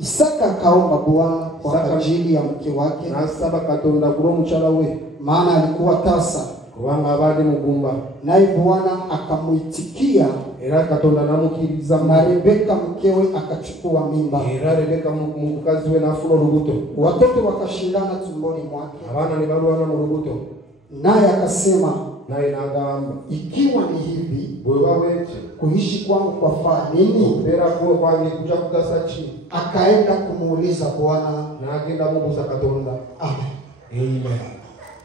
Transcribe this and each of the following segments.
Isaka akaomba Bwana kwa ajili ya mke wake, nasaba Katonda kuro muchala we, maana alikuwa tasa. kubanga abadde mugumba. Naye Bwana akamuitikia, Era Katonda namukiriza, na Rebeka mkewe akachukua mimba. Era Rebeka mukazi we nafuna olubuto. Watoto wakashindana tumboni mwake. Abaana ne balwana mu lubuto. Naye akasema, naye n'agamba, ikiwa ni hivi, bweba bwekyo kuishi kwangu kwafaa nini? Okubeera kuwo kwange kuja kugasa ki? Akaenda kumuuliza Bwana. N'agenda mubuuza Katonda. Amen. Amen.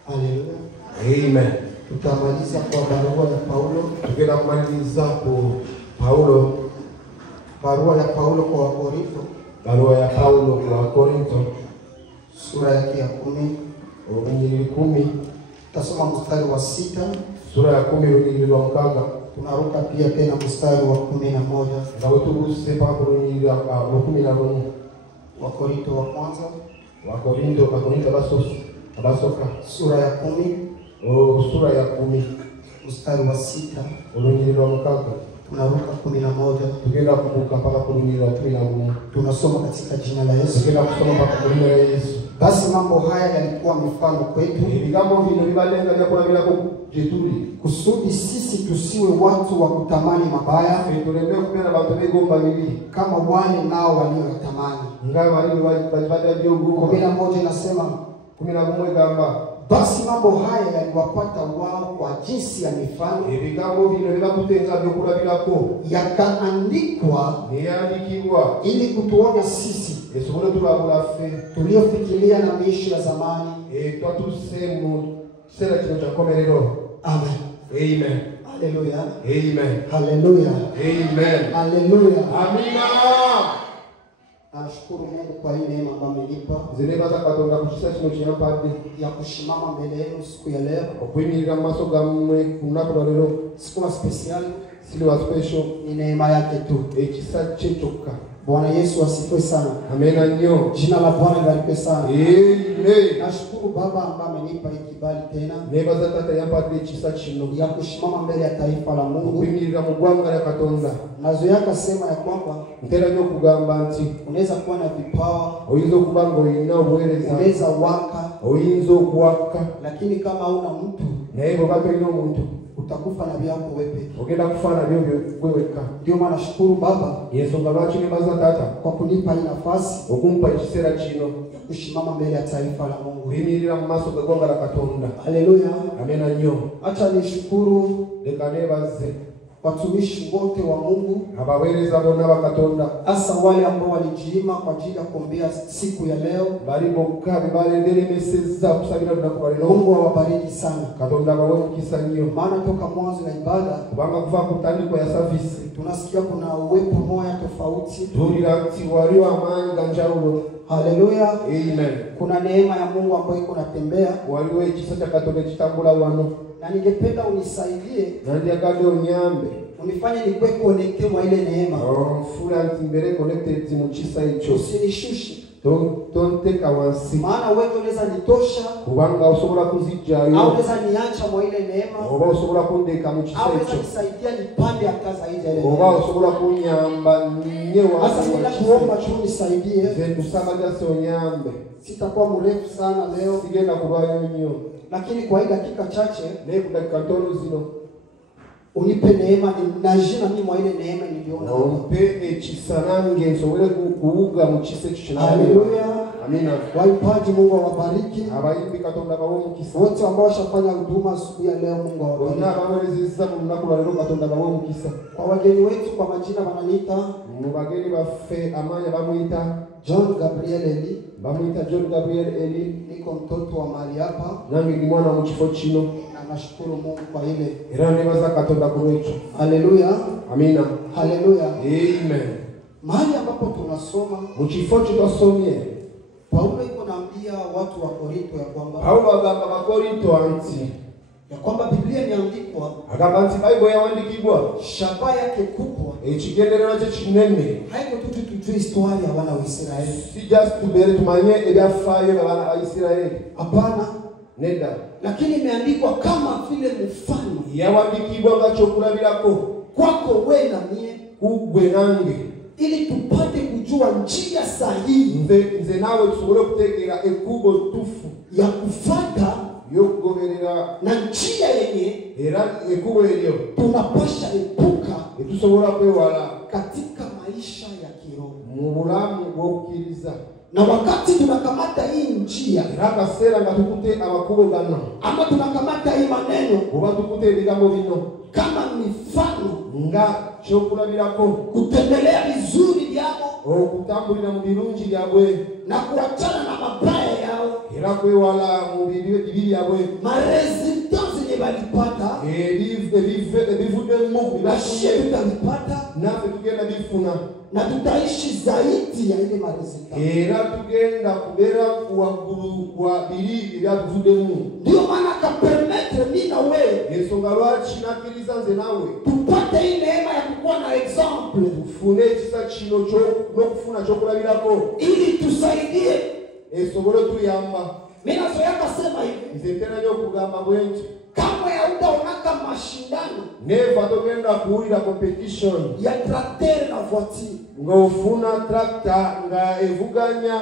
Haleluya. Amen. Tutamaliza kwa barua ya Paulo. Tugenda kumaliriza ku Paulo. Barua ya Paulo kwa Wakorintho. Barua ya Paulo kwa Wakorintho. Sura yake ya 10. Olunyiriri 10. Tasoma mstari wa 6. Sura ya 10 olunyiriri lwa 6. Tunaruka pia tena mstari wa 11. Na wetuguse mpaka ku lunyiriri lwa 11. Wakorintho wa kwanza. Wakorintho abasoka. Sura ya 10. Sura ya 10. Mstari wa 6. Olunyiriri lwa 6. Tunaruka 11. Tugenda kubuka mpaka ku lunyiriri lwa 11. Tunasoma katika jina la Yesu. Tugenda kusoma mpaka ku lunyiriri la Yesu. Basi mambo haya yalikuwa mifano kwetu, ebigambo bino bibalenga bya kulabirako gye tuli, kusudi sisi tusiwe watu wa kutamani mabaya, tuleme okubeera bantu begomba bibi kama wale nao walioyatamani. nga bali bali by'ogumba. 11 inasema, 11 gamba, basi mambo haya yaliwapata wao kwa jinsi ya mifano, ebigambo bino bibakutenga byokulabirako, yakaandikwa neyaandikibwa ili kutuonya sisi esobole tulabula ffe tuliofikiria na miisho ya zamani. Twatuse mu kiseera kino kya nkomerero. Amen. Amen. Haleluya. Amen. Haleluya. Amen. Haleluya. Amina. Nashukuru Mungu kwa hii neema ambayo amenipa zinebaza Katonda ku kisa kino kyampadde ya kusimama mbele yenu siku ya leo. Okuyimirira mu maaso gammwe ku lunaku lwa leero Sikuwa special, sili wa special, ni neema yake tu. ekisa kye kyokka. Bwana Yesu asifiwe sana. Amena nnyo. Jina la Bwana libarikiwe sana. Amen. Nashukuru Baba ambaye amenipa kibali tena Nebaza Tata yampadde ekisa kino ya kusimama mbele ya taifa la Mungu. okuyimirira mu ggwanga lya Katonda. Nazoea kusema ya kwamba Ntera nnyo okugamba nti unaweza kuwa na vipawa, oyinza okuba ng'olina obuweereza, unaweza waka, oyinza okuwaka, lakini kama hauna mtu naye bw'oba tolina omuntu utakufa na vyako wewe peke. ogenda kufa nabyo gwe wekka. Ndio maana nashukuru Baba Y'ensonga lwaki nebaza Tata kwa kunipa hii nafasi okumpa ekiseera kino ya kusimama mbele ya taifa la Mungu. okuyimirira mu maaso g'eggwanga lya Katonda. Haleluya. Amena nnyo. Acha nishukuru Leka neebaze watumishi wote wa Mungu, abaweereza bonna ba Katonda, hasa wale ambao walijiima kwa ajili ya kuombea siku ya leo. bali bokka be balenderemesezza okusabira lunaku lwa leero. Mungu awabariki sana, Katonda abawe mukisa nnyo, maana toka mwanzo na ibada kubanga kuva ku ntandikwa ya savisi tunasikia kuna uwepo moya tofauti. tuwulira nti waliwo amaanyi ga njawulo. Haleluya. Amen. Kuna neema ya Mungu ambayo iko natembea, Waliwo ekisa kya Katonda ekitambula wano, na ningependa unisaidie, nandyagadde onyambe unifanye nikwe connected mwa ile neema. onfuula nti mbeere connected mu kisa ekyo, Usinishushe, tonteeka wansi, maana wewe unaweza nitosha kubanga osobola au kuzijjayo unaweza niacha mwa ile neema, oba osobola kundeeka mu kisa au unaweza ekyo, nisaidia nipande hata zaidi ya ile oba neema. osobola kunyamba nnye Sasa wansi bila wa kuomba kisa tu nisaidie. ekyo. Nze kusaba jase onyambe, Sitakuwa mrefu sana leo, sigenda kulwayo nnyo, lakini kwa hii dakika chache naye ku dakika ntono zino unipe neema, ninajina mimi mwa ile neema niliona. ompe ekisa nange nsobole kuwuga mu kisa ekyo kinayo. Haleluya. Amina. Waipaji Mungu awabariki. Abayimbi Katonda bawe omukisa, Wote ambao washafanya huduma asubuhi ya leo Mungu awabariki. bonna abaweerezezza mu lunaku lwa leero Katonda bawe omukisa. Kwa wageni wetu kwa majina wananiita Mu bageni baffe amaanyi bamuyita John Gabriel Eli, bamuyita John Gabriel Eli, niko mtoto wa mahali hapa nange ndi mwana mu kifo kino, na nashukuru Mungu kwa ile. era nebaza Katonda ku lwekyo. Haleluya. Amina. Haleluya. Amen. Mahali ambapo tunasoma Mu kifo kye twasomye Paulo iko naambia watu wa Korinto ya kwamba Pawulo agamba Bakorinto nti Biblia imeandikwa, agamba nti Bayibuli yawandikibwa shabaha yake kubwa ekigendererwa kye kinene haiko tu tujue historia ya wana wa Israeli. si just tubeere tumanye ebyafaayo by'abaana ba Isirayiri, Hapana, nedda, lakini imeandikwa kama vile mfano yawandikibwa nga kyokulabirako kwako wewe na mie, kugwe nange, ili tupate kujua njia sahihi nze nawe tusobole kutegeera ekkubo ttufu ya kufuata y'okugoberera na njia yenye era ekkubo eryo tunapasha epuka etusobola kwewala katika maisha ya kiroho. mu bulamu bw'okukkiriza. Na wakati tunakamata hii njia Era akaseera nga tukute amakubo gano ama tunakamata hii maneno oba tukute ebigambo bino kama mifano nga kyokulabirako kutembelea vizuri vyao okutambulira mu birungi byabwe na kuachana na mabaya yao, era kwewala mu bibi byabwe maresulta zenye walipata ebivuddemu nashie tutalipata naffe tugenda bifuna na tutaishi zaidi ya ile maresulta. era tugenda kubeera waggulu wa biri ebyatuvuddemu. Ndio maana akapermetre mimi na wewe ensonga lwaki nakkiriza nze nawe tupate hii neema ya kukuwa na example tufune ekisa kino n'okufuna kyokulabirako ili tusaidie. esobole tuyamba. Mimi nazoea kusema hivi, nze ntera nnyo okugamba bwe nti kama haudaonaka mashindano neeva togenda kuwulira competition ya tracteur na voiture ng'ofuna tractor nga evuganya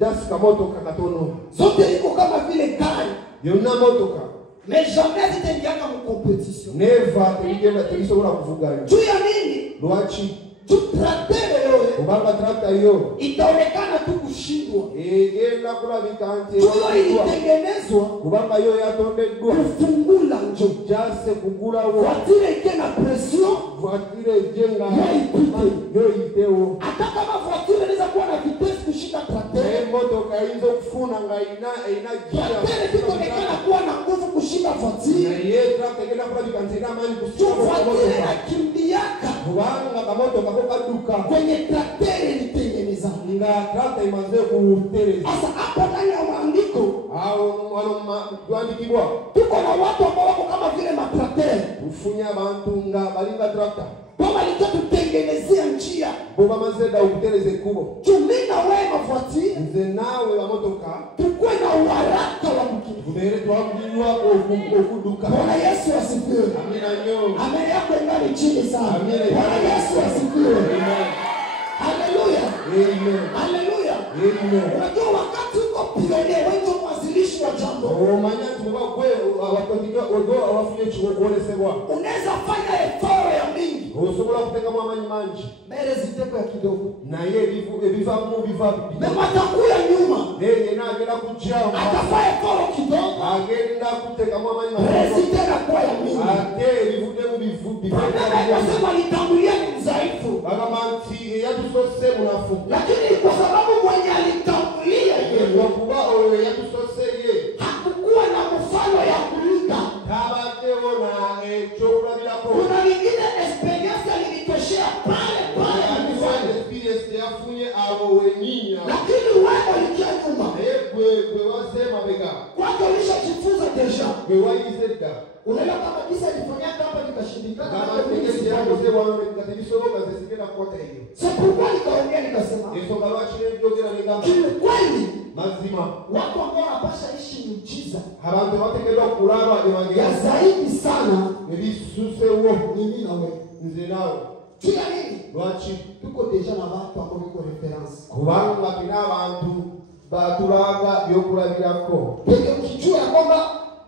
just kamotoka katono, zote iko kama vile gari, yonna motoka mais jamais zitaingiaka mu competition. neeva tebisobola kuvuganya. Juu ya nini? Lwaki? Juu tracteur yoyo Kubanga tractor yo itaonekana tu kushindwa. egenda kulabika nti Juu ewaliddwa ilitengenezwa kubanga yo yatondeddwa kufungula njo jase kugulawo voiture ike na pression voiture ejje nga Yo yo yitewo. hata kama voiture inaweza kuwa na vitesse kushinda tracteur, Emotoka eyinza okufuna nga eyina tracteur itaonekana kuwa na nguvu kushinda voiture. naye tractor egenda kulabika nti erina amaanyi Juu kusinga voiture kamotoka inakimbiaka kubanga kamotoka ko kadduka kwenye tracteur ilitengeneza. nga tractor imaze kutereza. Sasa hapa ndani ya maandiko awo twandikibwa tuko na watu ambao wako kama vile matracteur, tufunye abantu nga balinga tractor kwa walikuwa tutengenezea njia. bo bamaze dda okutereza ekkubo. Tumina wewe mafuati nze naawe bamotoka tukue na uharaka wa kukimbia. tubeere twabuliddwa okudduka. Bwana Yesu asifiwe. Amina nnyo. Amen yako ingali chini sana. Amina. Bwana Yesu asifiwe. Amen. Haleluya. Amen. Haleluya. Amen. Unajua wakati uko pioneer, wewe ndio mwanzilishi wa jambo. omanya nti oba gwe awafunye ekiwokwolesebwa Unaweza fanya effort ya mingi, osobola kuteekamu amaanyi mangi mbele ziteko ya kidogo. naye ebivamu biva Mema atakuya nyuma, naye yena agenda kujjamu atafanya effort kidogo, agenda kuteekamu amaanyi result inakuwa ya mingi. ate ebivuddemu Problema ikasema alitangulia ni mdhaifu, bagamba nti eyatusose munafu lakini kwa sababu mwenye alitangulia yeye okuba oyo eyatusose ye hakukuwa na mfano ya kuiga. tabaddewo na ekyokulabirako. Kuna wengine experience alinitoshea pale pale akifanya, experience yafunye abo wenyinya lakini wewe ulikia nyuma naye gwe waze mabega kwake ulishajifunza deja. gwe wayize dda Unaelewa kama kisa alifanyaka hapa nikashindikana, gamba tegezi yakoze wano nga tebisoboka ze sigenda kukwata eyo. c'est pourquoi nikaongea nikasema ensonga lwaki nenjogera negamba kiukweli mazima watu ambao wanapasha ishi miujiza abantu bategeddwa kulaba ya ewange zaidi sana ebisusewo ni mimi na wewe. nze naawe. Kila nini Lwaki? tuko deja na watu ambao wiko reference, kubanga tulina abantu batulaga byokulabirako. pekee ukijua ya kwamba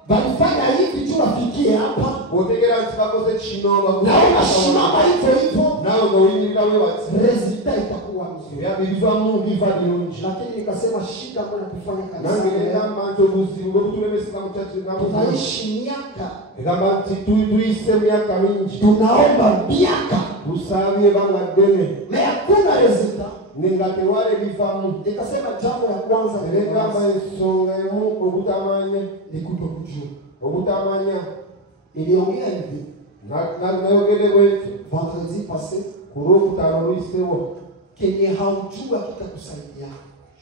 walifanya hivi tu wafikie hapa, bw'otegera nti bakoze kino na unasimama hivyo hivyo, naawe nga oyinirira bwe bati resulta itakuwa mzuri. ebivamu biva birungi. Lakini nikasema shida kwa kufanya nange kazi negamba nti obuzibu bwebutulemeseka mu kyaki tunaishi miaka, egamba nti tuyise emyaka mingi tunaomba miaka tusabye banga ddene na hakuna resulta. nga tewala ebivamu. Nikasema jambo la kwanza negamba ensonga emu obutamanya ni kutokujua. obutamanya. Iliongea hivi nayogede bwenti vendredi passé, ku lwokutaano luyisewo kenye haujua kitakusaidia,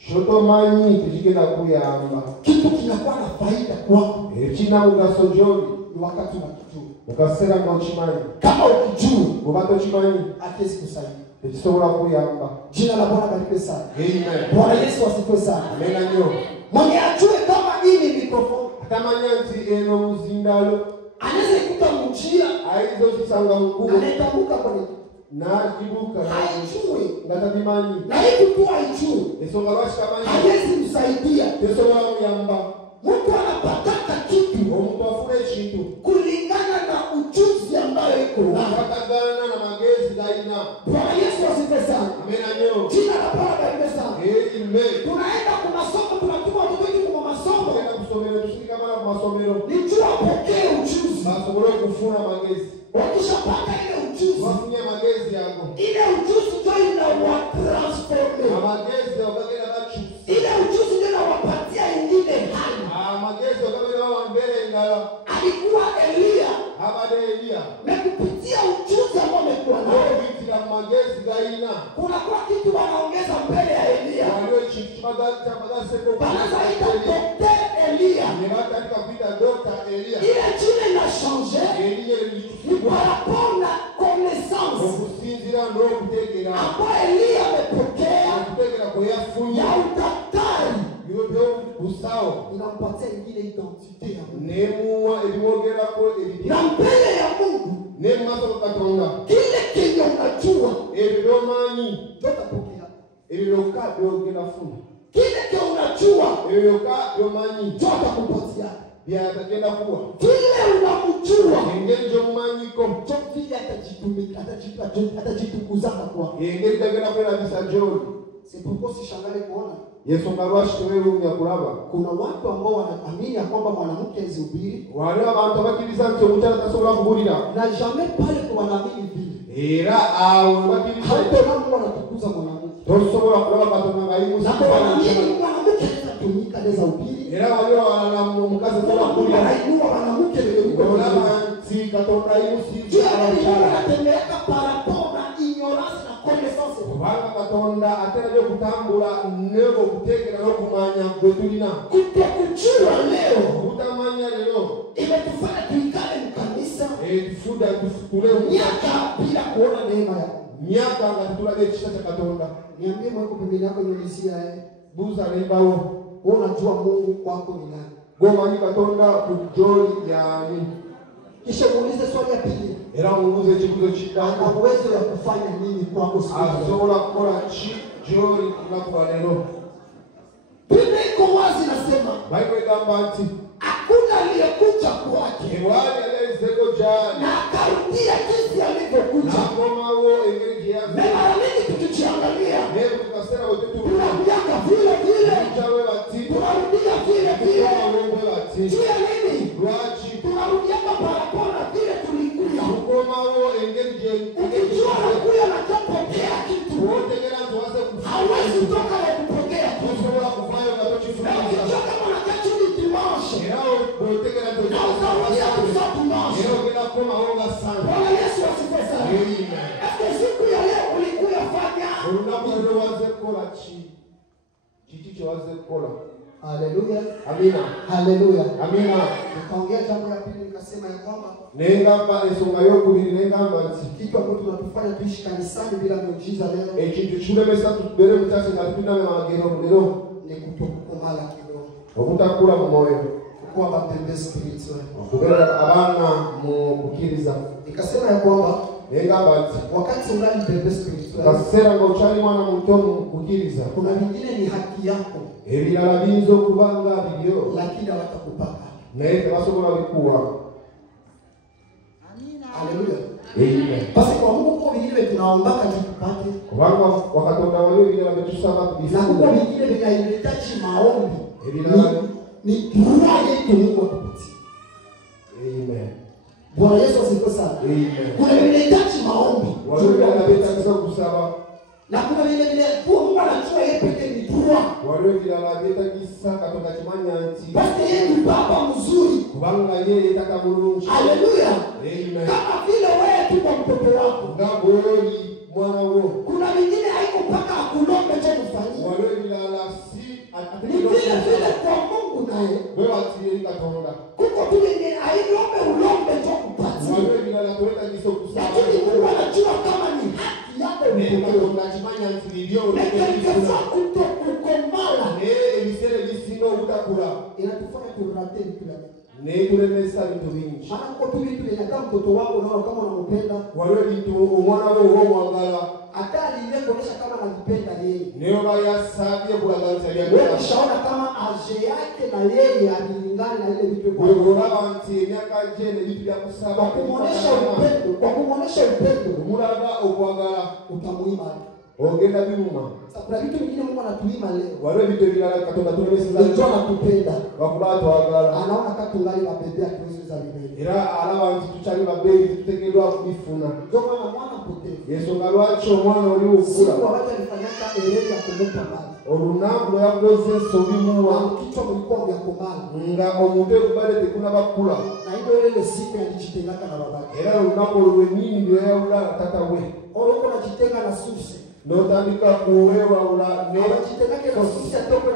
kyotomanyi tekigenda kuyamba. kitu kinakuwa na faida kwako ekirina mugaso gy'oli ni wakati wa kijua. mu kaseera nga okimanyi. Kama ukijua oba tokimanyi hatuwezi kusaidia. tekisobola kuyamba. Jina la Bwana barikiwe sana. Amen. Bwana Yesu asifiwe sana. Amena nnyo. Mwenye ajue kama hii ni mikrofoni, atamanya nti eno muzindalo anaweza ikuta mjia ayinza okisanga mu kkubo anayetambuka kwenye najibuka haijui. ngatabimanyi Na hivi tu haijui esonga lwashikamanya hawezi msaidia. tesobola muyamba Mtu anapataka kitu omuntu afuna ekintu kulingana na ujuzi ambayo iko nayo. akatagana na magezi galina. Bwana Yesu asifiwe sana. Amena nyo Jina la Bwana liwe sana. ime Tunaenda kwa masomo, tunatuma watoto wetu kwa masomo. tena kusomero tushirika mara ku masomero Nijua pokee ujuzi. basobole okufuna magezi Wakishapata ile ujuzi, wafunye magezi yago ile ujuzi ndio inawatransforme. amagezi ogagenda bakyusa Ile ujuzi ndio inawapatia ingine hali. amagezi ogagenda bawambere engala Alikuwa Elia, abade Eliya na kupitia ujuzi ambao amekuwa nao, okuyitira mu magezi galina kunakuwa kitu wanaongeza mbele ya Elia. waliwo ekintu kibagaseko Wanazaita Dr. Elia. ne batandika kuyita Dr. Eliya Ile jina ina change erinya ni litukibwa par rapport na connaissance okusinzira n'okutegeera ambayo Elia amepokea okutegeera kwe yafunye ya udaktari. byo by'obusawo Inampatia ingine identite ya Mungu. nemuwa ebimwogerako ebipya Na mbele ya Mungu, ne mu maaso ga Katonda kile kenye unajua ebyo by'omanyi ndio utapokea. ebyo byokka byogenda funa Kile kenye unajua ebyo byokka by'omanyi ndio atakupatia. byatagenda kuwa Vile unamjua engeri gy'omumanyiko ndio vile atajitukuzana kwako. engeri tagenda kwerabisa gy'oli C'est pourquoi usishangae kuona yensonga lwaki teweewuunya kulaba kuna watu ambao wanaamini ya kwamba mwanamke azihubiri, waliwo abantu abakkiriza nti omukyala tasobola kubuulira na jamais pale kwa wanaamini vile era awo bakkiriza hapo Mungu anatukuza mwanamke, tosobola kulaba Katonda na kwa ng'ayimusa wanaamini mwanamke anaweza tumika, anaweza hubiri, era waliwo abalala omukazi asobola Mungu kubuulira anainua mwanamke leo yuko olaba vizuri. nti Katonda ayimusiza Jua Mungu abakyala anatembeka par rapport na ignorance na connaissance. kubanga Katonda atera okutambula n'okutegeera n'okumanya gwe tulina Kutokujua leo obutamanya lero imetufanya tuikale mkanisa tufudda tufutule miaka bila kuona neema ya Mungu. myaka nga tetulaga ekisa kya Katonda. Niambie mwako pembeni yako, nyulizia buuza nembawo wewe unajua Mungu kwako ni nani? gwomanyi Katonda bulijoli yani Kisha muulize swali ya pili, era mubuuza ekibuuzo ana kiddako uwezo ya kufanya nini kwako siku hizi? asobola kukola ki gyoli kunaku lwa leero. Biblia iko wazi, nasema Bayibuli egamba nti hakuna aliyekuja kwake ewaali aleezeko gyali na akarudia jinsi alivyokuja. n'akomawo engeri gye Na yaze mara nyingi tukijiangalia naye buli kaseera bwe tutuula tunarudiaka vile vile, tujawe bati tunarudia vile vile. tukomawo bwe bati Juu ya nini? lwaki Tunarudiaka parapona vile tulikuya. tukomawo engeri Ukijua nakuya na kupokea kitu, otegeera nti waze hauwezi toka na kupokea kitu. tosobola kuvaayo nga Na tokifuniriza ukijua kama unakaa chini dimanche era bw'otegeera nti na utarudia kuza dimanche. era ogenda kukomawo nga sande. Bwana Yesu asifiwe sana. Hata siku ya leo ulikuya fanya. olunaku lwe waze kukola ki kiki kye waze kukola. Haleluya. Amina. Haleluya. Amina. Nikaongea jambo la pili, nikasema ya kwamba nengamba ensonga y'okubiri nengamba nti kitu ambacho tunatufanya tuishi kanisani bila miujiza leo ekintu kitulemesa tubeere mu kyase nga tetulinabe magero lero ni kutokukomala kidogo, obutakula mu mwoyo kuwa bapembe spiritual. okubeera abaana mu kukkiriza. Nikasema ya kwamba nengamba nti wakati ungali bembe spiritual, kaseera ng'okyali mwana muto mu kukkiriza kuna vingine ni haki yako, ebirala biyinza okuba nga bibyo lakini hawatakupaka. naye tebasobola bikuwa. Haleluya. Amen. Basi kwa Mungu kwa vingine tunaombaka juu tupate, kubanga wakatonda waliwo ebirala bye tusaba na kwa tubifune. vingine vinahitaji maombi, Ebirala ni dua yetu Mungu atupatie. Amen. Bwana Yesu asifiwe sana. Amen. Kuna vinahitaji maombi, waliwo ebirala byetagisa okusaba, na kuna vile Mungu anajua yeye pekee ni dua. waliwo ebirala byetagisa Katonda kimanya nti Basi yeye ni baba mzuri. kubanga ye yeetaka bulungi. Haleluya. Amen. Kama vile wewe tu kwa mtoto wako, nga bw'oli mwana wo, kuna vingine haiko mpaka akulombe cha kufanyia. waliwo ebirala si Ni vile vile kwa Mungu naye. bwe batiri eri Katonda. Kuko tu yenye ailombe ulombe cha kupatia. waliwo ebirala twetagisa okusaba, Lakini Mungu anajua kama ni haki yako naye ulipewa. Katonda akimanya nti bibyo Na kelekeza kutokukomala naye ebiseera ebisinga obutakula inatufanya turate kila kitu. netulemesa bintu bingi. Maana kwa tu vitu vyenye kama mtoto wako unaona kama unampenda. Waliwo bintu omwana we w'omwagala. Hata aliye kuonesha kama anakupenda yeye. Niyo bayasabye kulaganisa Wewe ushaona kama age yake na yeye alilingana na ile vitu kwa. Uraba nti emyaka je ne bitu bya kusaba. Kwa kumuonesha upendo, kwa kumuonesha upendo, mulaga okwagala utamuima. Ogenda biruma. Kuna vitu vingine Mungu anatuima leo. Wale vitu vilala katonda tulemesa Ndio anatupenda. Bakubato wagala. Anaona kama tungali mabebe yake tuweza milele. Era alaba nti tuchali babeli tutekedwa kubifuna. Ndio maana mwana mpotevu. Yesu ngalwacho omwana oli okula. Siku wakati alifanyaka elele ya kumupa mali. Olunambu yakoze sobimuwa kichwa mlikuwa myakomana. Nga omutwe kubale tekuna bakula. Na hiyo ile siku alijitengaka na babake. Era olunaku olwo nini ndio yawula tata we. Oloko najitenga na susi. Notandika kuwewawula ne abajitengake na susi atoke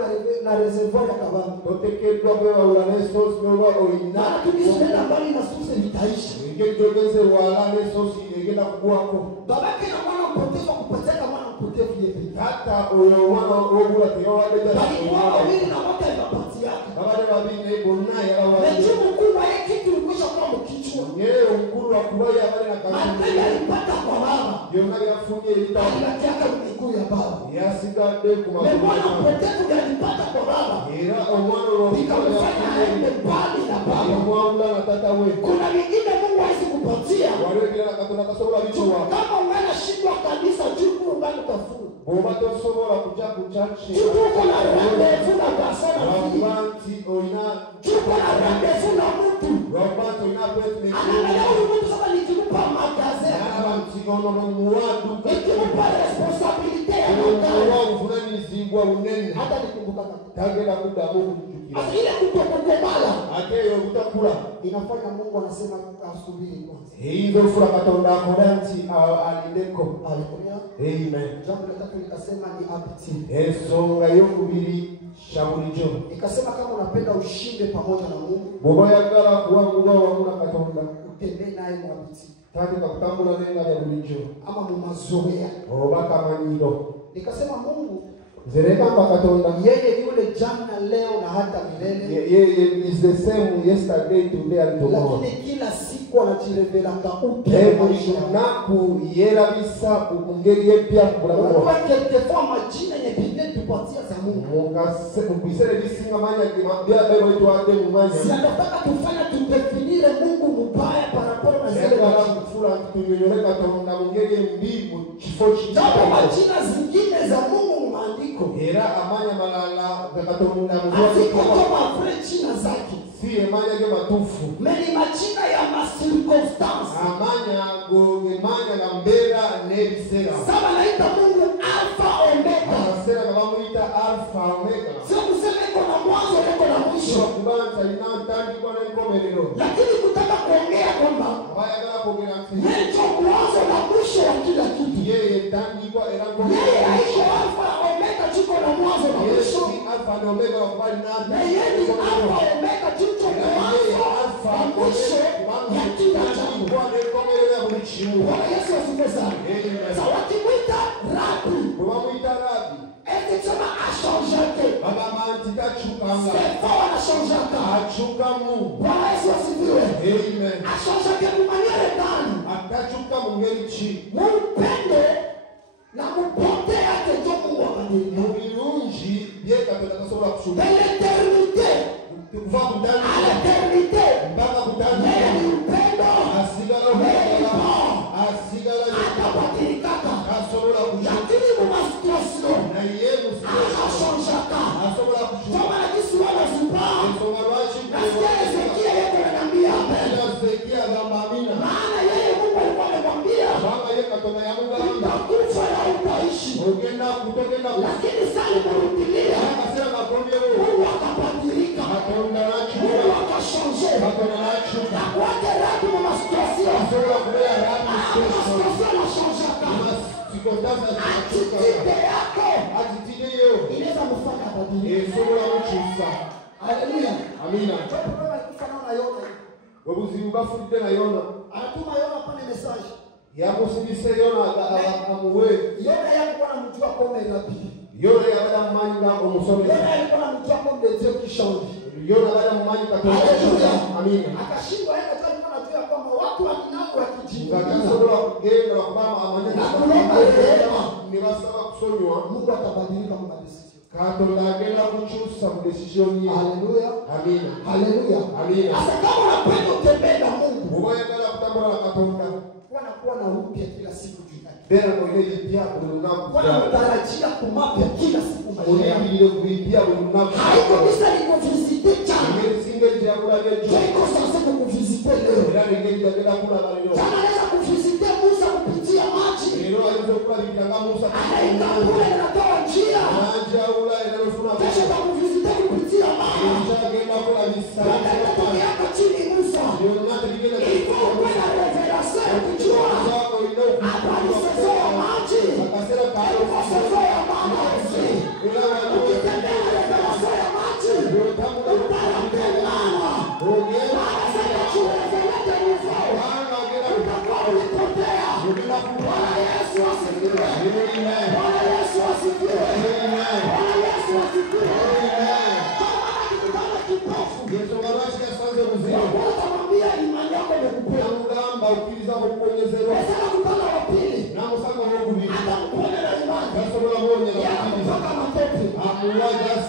na reservoir ya kabambi. Totekedwa kwewawula ne sosi noba olina. Na tukisenda mbali na susi vitaisha. Ngejogeze wala ne sosi egenda kukwako. Babake na mwana mpotevu kupateka mwana mpotevu yepi. Hata oyo mwana ogula teyawadde dala. Balikuwa wawili na wote wapatia. Babade babine bonna yawa. Mejibu mkubwa yeye kitu ulikwisha kwa mkichwa. Yeye mkuru wa kubaya abali na kazi. Matenda alipata kwa baba. Yona yafunye ibitabu. Alipata miguu ya baba. Yasigadde ku magulu. Mwana mpotevu alipata kwa baba. Era omwana wa Nikamfanya aende mbali na baba. Mwamula na tata we. Kuna vingine Mungu hawezi kupatia. Wale bila katonda kasobola bichuwa. Kama ungana shindwa kabisa juu ungana utafunga. Boba tosobola kuja ku church. Tuko na randevu na basana. Wabanti oina. Tuko na randevu na mtu. Wabanti oina appointment. Angalia huyu mtu sasa nikimupa magaze. Wabanti ono muwadu. Nikimupa responsibility ya magaze. Wao fulani zingwa unene. Hata nikumbuka kama. Tagenda kudamu kujukira. Sasa ile kutokukubala. Akeyo kutakula. Inafanya Mungu anasema asubiri kwanza. Hizo fura katonda akodanti alindeko. Haleluya. Amen. Jambo la tatu nikasema ni appetite. Ensonga yokubiri shabulijo. Nikasema kama unapenda ushinde pamoja na Mungu. Boba yagala kuwangulwa wamu na katonda. Utembee naye mwabiti. Tandika kutambula nenga ya bulijo. Ama mu mazoea. Oba kamanyiro. Nikasema Mungu Zereka katonda. yeye yule jana leo na hata milele. Yeye is the same yesterday today and tomorrow. Lakini kila siku anajirevelanga upya. Every naku yerabisa ngeri yepya kubulamu. Kwa quelquefois majina yenye Biblia tupatia za Mungu. Mungase kubisere bisinga manya kimabia bebo yetu ade mumanya. Si anataka tufanya tudefinire Mungu mbaya paraporo na zile Zereka majina. kufura tunyonyole katonda ngeri mbibu chifochi. Japo majina zingine za Mungu maandiko. Era amanya malala katonda Aziko mwanzo. kama Jina zake. Si emanya ge matufu. Meni majina ya circumstance. Amanya go emanya na mbera nebisera. Saba naita Mungu Alpha Omega. Anasema kama muita Alpha Omega. Sio kusema iko na mwanzo iko na mwisho. Kubanza ina tangi kwa nkomelero. Lakini kutaka kuongea kwamba Haya kama kuongea ndio mwanzo na mwisho wa kila kitu. yeye tangi kwa era kwa Yeye haiko Alpha Omega tuko na mwanzo na mwisho. Alpha na Omega wa kubali Na yeye ni Alpha Omega tuko na mwanzo na mwisho ya kila jambo. kwa nkomelero ya kuchimu. Bwana Yesu asifiwe sana. Sasa wakimwita Rabi, Kwa muita Rabi. eti kama ashonjake. Baba mantika chukanga. Sefa wanashonjaka. Achuka mu. Bwana Yesu asifiwe. Amen. Ashonjake mumanyere ndani. Akachuka mungeri chi. Mupende na mupote yake ndio Mungu abadilika. Mubirunji byeka tutakasobola kushuka. L'éternité. Kuva À kutani. l'éternité. Mpaka kutani. Yeye ni upendo. Asigala Yeye ni kutani. bon. Asigala Atabadilikaka. asobola kushuka. Lakini muma situation. Na yeye musika. Ashonjaka. Asobola kushuka. Kama najisi wana zupa. Nsoma lwachi. Nasikia Ezekia yeko ananiambia amen. Zekia gamba amina. Maana yeye Mungu alikuwa amemwambia Baba ye katonda ya Mungu amina. utakufa na utaishi. Ogenda kutokenda Lakini sasa aliporudilia akasema makombe wewe. Mungu akabadilika. Katonda nacho. Mungu akashonje. Katonda nacho. Na kwake Rabi mwa situation. Asobola kubea Rabi Mwa special. situation anashonjaka. Sikotaza Attitude yako atitide yo. inaweza kufanya abadilike. Esobola kuchusa. Haleluya. Amina. Kwa mfano na Yona. Obuzibu bafudde na Yona. Anatuma Yona pale message. Yamusindise Yona amuwe. Yona alikuwa anamjua kama Rabi. Yona yabada manya omusomesa. Yona alikuwa anamjua kama Dieu qui change. yona bana mumanyi katonda. Amina. Akashindwa yeye hata alikuwa anajua kwamba watu wa Ninawi wakijifunza ngakasobola kugenda bakubama amanene ne basaba kusonywa Mungu atabadilika mu decision. Katonda agenda kukyusa mu decision ye. Haleluya. Amina. Haleluya. Amina. Sasa kama unapenda kutembea na Mungu, uboyagala kutambula na Katonda, kuwa na upya kila siku juu yake. Bera mwenyeji pia kunaku. Wanatarajia kumapya kila siku maisha. Unabidi kuibia kunaku. Haiko bisa ni kuvisite chana. Ni single ya kula gejo. Haiko sasa kuvisite leo. Ndani gejo ya kula kula leo. Chana anaweza kuvisite Musa kupitia maji. Leo hizo kula vitanga Musa. Anaenda kule anatoa njia. Anaanza ula inalofuna. Kesho kuvisite kupitia maji. Unajagenda kula misali. Anatoka chini Musa. Ndio nate ligenda. Iko kwenda revelation kujua. Habari sasa ya maji. Akasema kayo sasa ya maji. Ukitembea revelation ya maji. Utampendana. Anasema turevelete mfao. Utakuwa ulipotea. Bwana Yesu asifiwe. Bwana Yesu asifiwe. Bwana Yesu asifiwe. Kama akikutana kipofu. Watamwambia imani yako imekupea. Sasa kutana wa pili. Atakuponya na imani. Yakupaka matope.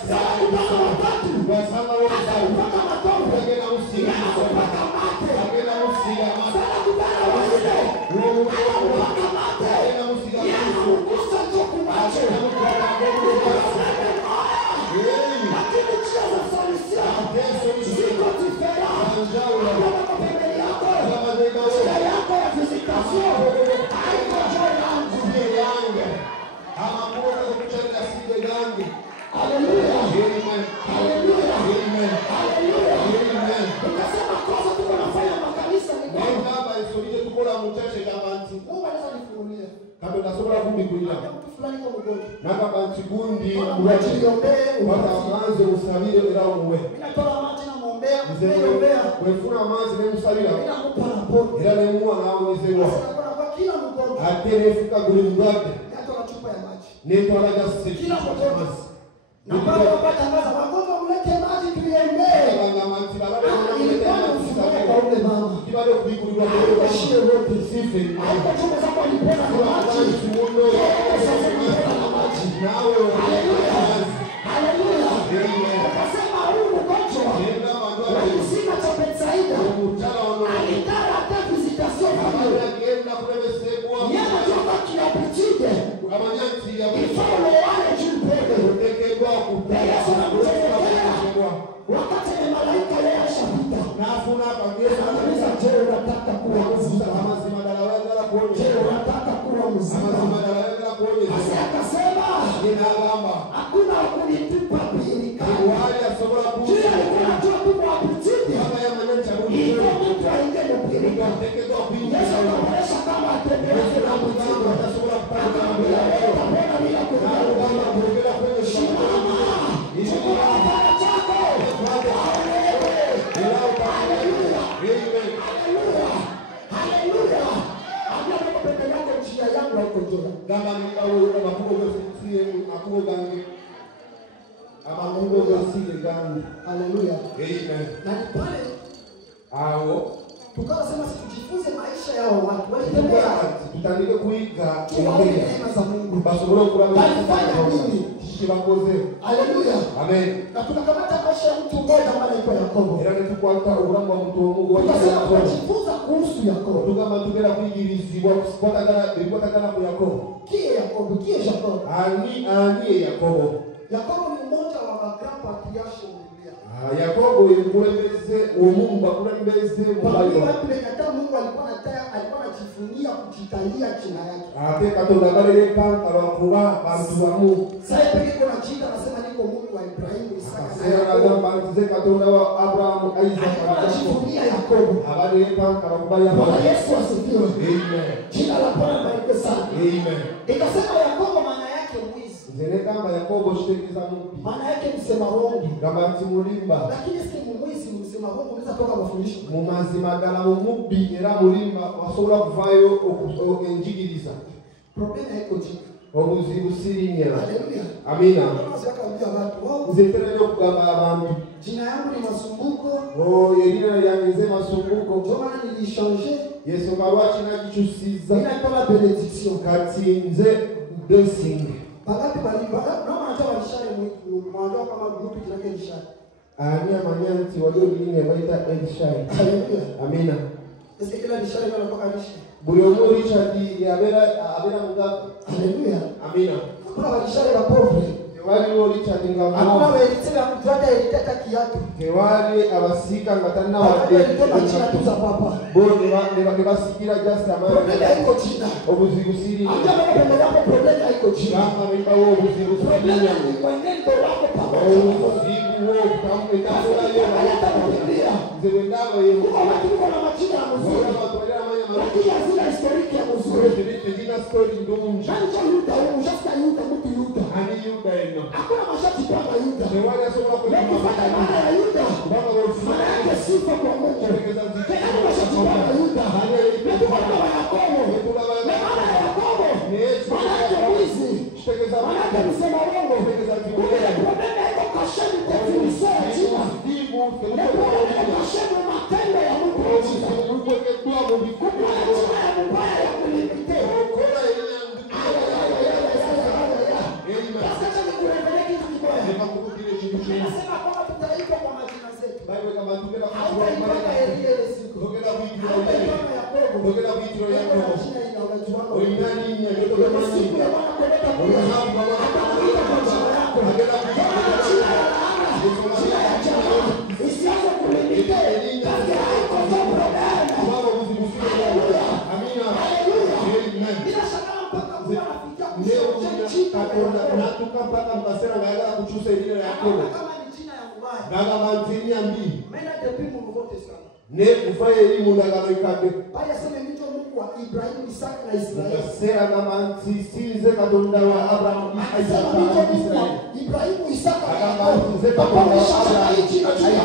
Sasa kutana wa tatu. Atakupaka matope. Yakupaka mate. Sasa kutana wa nne. Atakupaka mate. Yakukusa choku macho. Lakini njia za solution ziko difera. Kama pembeni yako. Njia yako ya visitation. Haiko njia yangu. Hallelujah. Hallelujah. Hallelujah. Ukasema kosa tuko nafanya makanisa ni kwamba Mungu anaweza nifunulia. Mtu fulani kwa mgonjwa. Wachiombee wakamanze usabire era umuwe. Ninatoa maji na muombea. Niombea. Wefuna amazi nemusabira. Ninakupa raporo. Era nemuwa naawonezebwa. Kwa kila mgonjwa. Ate nefuka buli mulwadde. Natoa chupa ya maji. Netwala gase Kila mgonjwa. Na baba watangaza wagonjwa mlete maji tuiembee. Ilikuwa ni ufunguo kwa ule mama. Kibale kubikulirwa Haikashie wote. sife. Haiko chupa zako alipona na maji. Sasa nipona na maji. Nawe Haleluya. Akasema huyu mgonjwa wa kisima cha Betsaida alitaka hata visitation hiyo. Yana toka kiapitide. Ifalo wale jumpede. Yesu anakutetea. Wakati ni malaika leo shapita. Anauliza je, unataka kuwa mzima? Je, unataka kuwa mzima? Basi akasema hakuna kunitupa pili kali. Je, alikuwa tu kuapitide. Iko mtu aingie mpirika. Yesu anaonyesha kama atembea na mtindo. Akamwambia wewe utapona bila kunawa. Simama. Chukua kipara chako. Haleluya. Haleluya. Haleluya. Ambia Mungu pende yako njia yangu haiko njema. Gamba nikawe makubo gasiye akubo gange. Amakubo gasiye gange. Haleluya. Amen. Na ni pale Awo tukasema tujifunze maisha yao watu. Walitembea tutandike kuiga tuwaone neema za Mungu. basobola okulaba Walifanya nini? kibakoze. Haleluya. Amen. Na tunakamata maisha ya mtu mmoja ambaye anaitwa Yakobo. Era netukwata obulamu bwa muntu omu Tukasema tunajifunza kuhusu Yakobo. tugamba tugenda kuyigirizibwa ebikwatagana ku Yakobo. Kie Yakobo? Kie Yakobo? Ani ye Yakobo? Yakobo ni mmoja wa magrandpatriarchs wa Biblia. Yakobo ye mukulembeze omu bakulembeze mu Biblia Bible. hata Mungu alikuwa anajivunia kujitalia jina yake. Ate Katonda baleka abakuba bantu bamu. Sasa pekee kuna jina anasema niko Mungu wa Ibrahimu, Isaka na Era Yakobo. agamba nti Katonda wa Abrahamu, Isaac na Yakobo. Anajivunia Yakobo. Abaleka abakuba Bwana Yakobo. Yesu asifiwe. Amen. Jina la Bwana libarikiwe sana. Amen. Ikasema Yakobo maana yake mwizi. Nzene kamba Yakobo kitegeza mubbi. Maana yake msema uongo. Gamba nti mulimba. Lakini si mwizi msema uongo unaweza toka mafundisho. Mu mazima ddala mu mubbi era mulimba wasobola kuvaayo enjigiriza. Problema iko jina. Obuzibu sirinya. Haleluya. Amina. Akaambia watu wao muzetera yo kugamba abantu. Jina yangu ni Masumbuko. Yerina yangeze Masumbuko. Ndio maana nilishange. Yesu bawachi nagichusiza. Ninatoa benediction. Katinze blessing. Bagapi bali naomba natoa lishare mwanzo kama group yake lishare. Ania manyanti walio nini waita Elishai. Haleluya. Amina. Sasa kila lishare inatoka lishare. Buri omu Richard abera mugapo. Haleluya. Amina. Kuna lishare wa pauvre. Wali wo Richard ngamo. Hakuna welitaka mtata elitaka kiatu. Kewali abasika ngatana wade. wade. China tuza papa. Boni ne basikira just amana. Problema haiko China. Obuzigusiri. Hata kama yako problema haiko China. Kama mimba wo obuzigusiri. Problema ni mwenendo wako papa. Obuzigu wo kamwe tasola yo. Hata kukimbia. Nzewe ndawo yo. Kwa watu kuna majina ya mzuri. Lakini hazina historiki ya mzuri. Jina story ndunja. Ndio Yuda, unashaka Yuda mtu Yuda. Ani Yuda eno. Hakuna mashati kama Yuda. Wale asola kwa Ukifanya maana ya Yuda. Baba wa Maana yake sifa kwa Mungu. Tena mashati kama Yuda. Ndio maana ya Yakobo. Maana ya Yakobo. Maana yake wizi. Maana yake msema uongo. Problema iko kasheni kwa China. Problema iko kasheni matendo ya Mungu. Ne ufaye elimu ndagano ikabe. Baya sema mito Mungu wa Ibrahim, Isaka na Israeli. Sera kama nsize katonda wa Abraham, Isaka na Israeli. Ibrahim, Isaka na Yakobo. Baba mshaka nchi na jina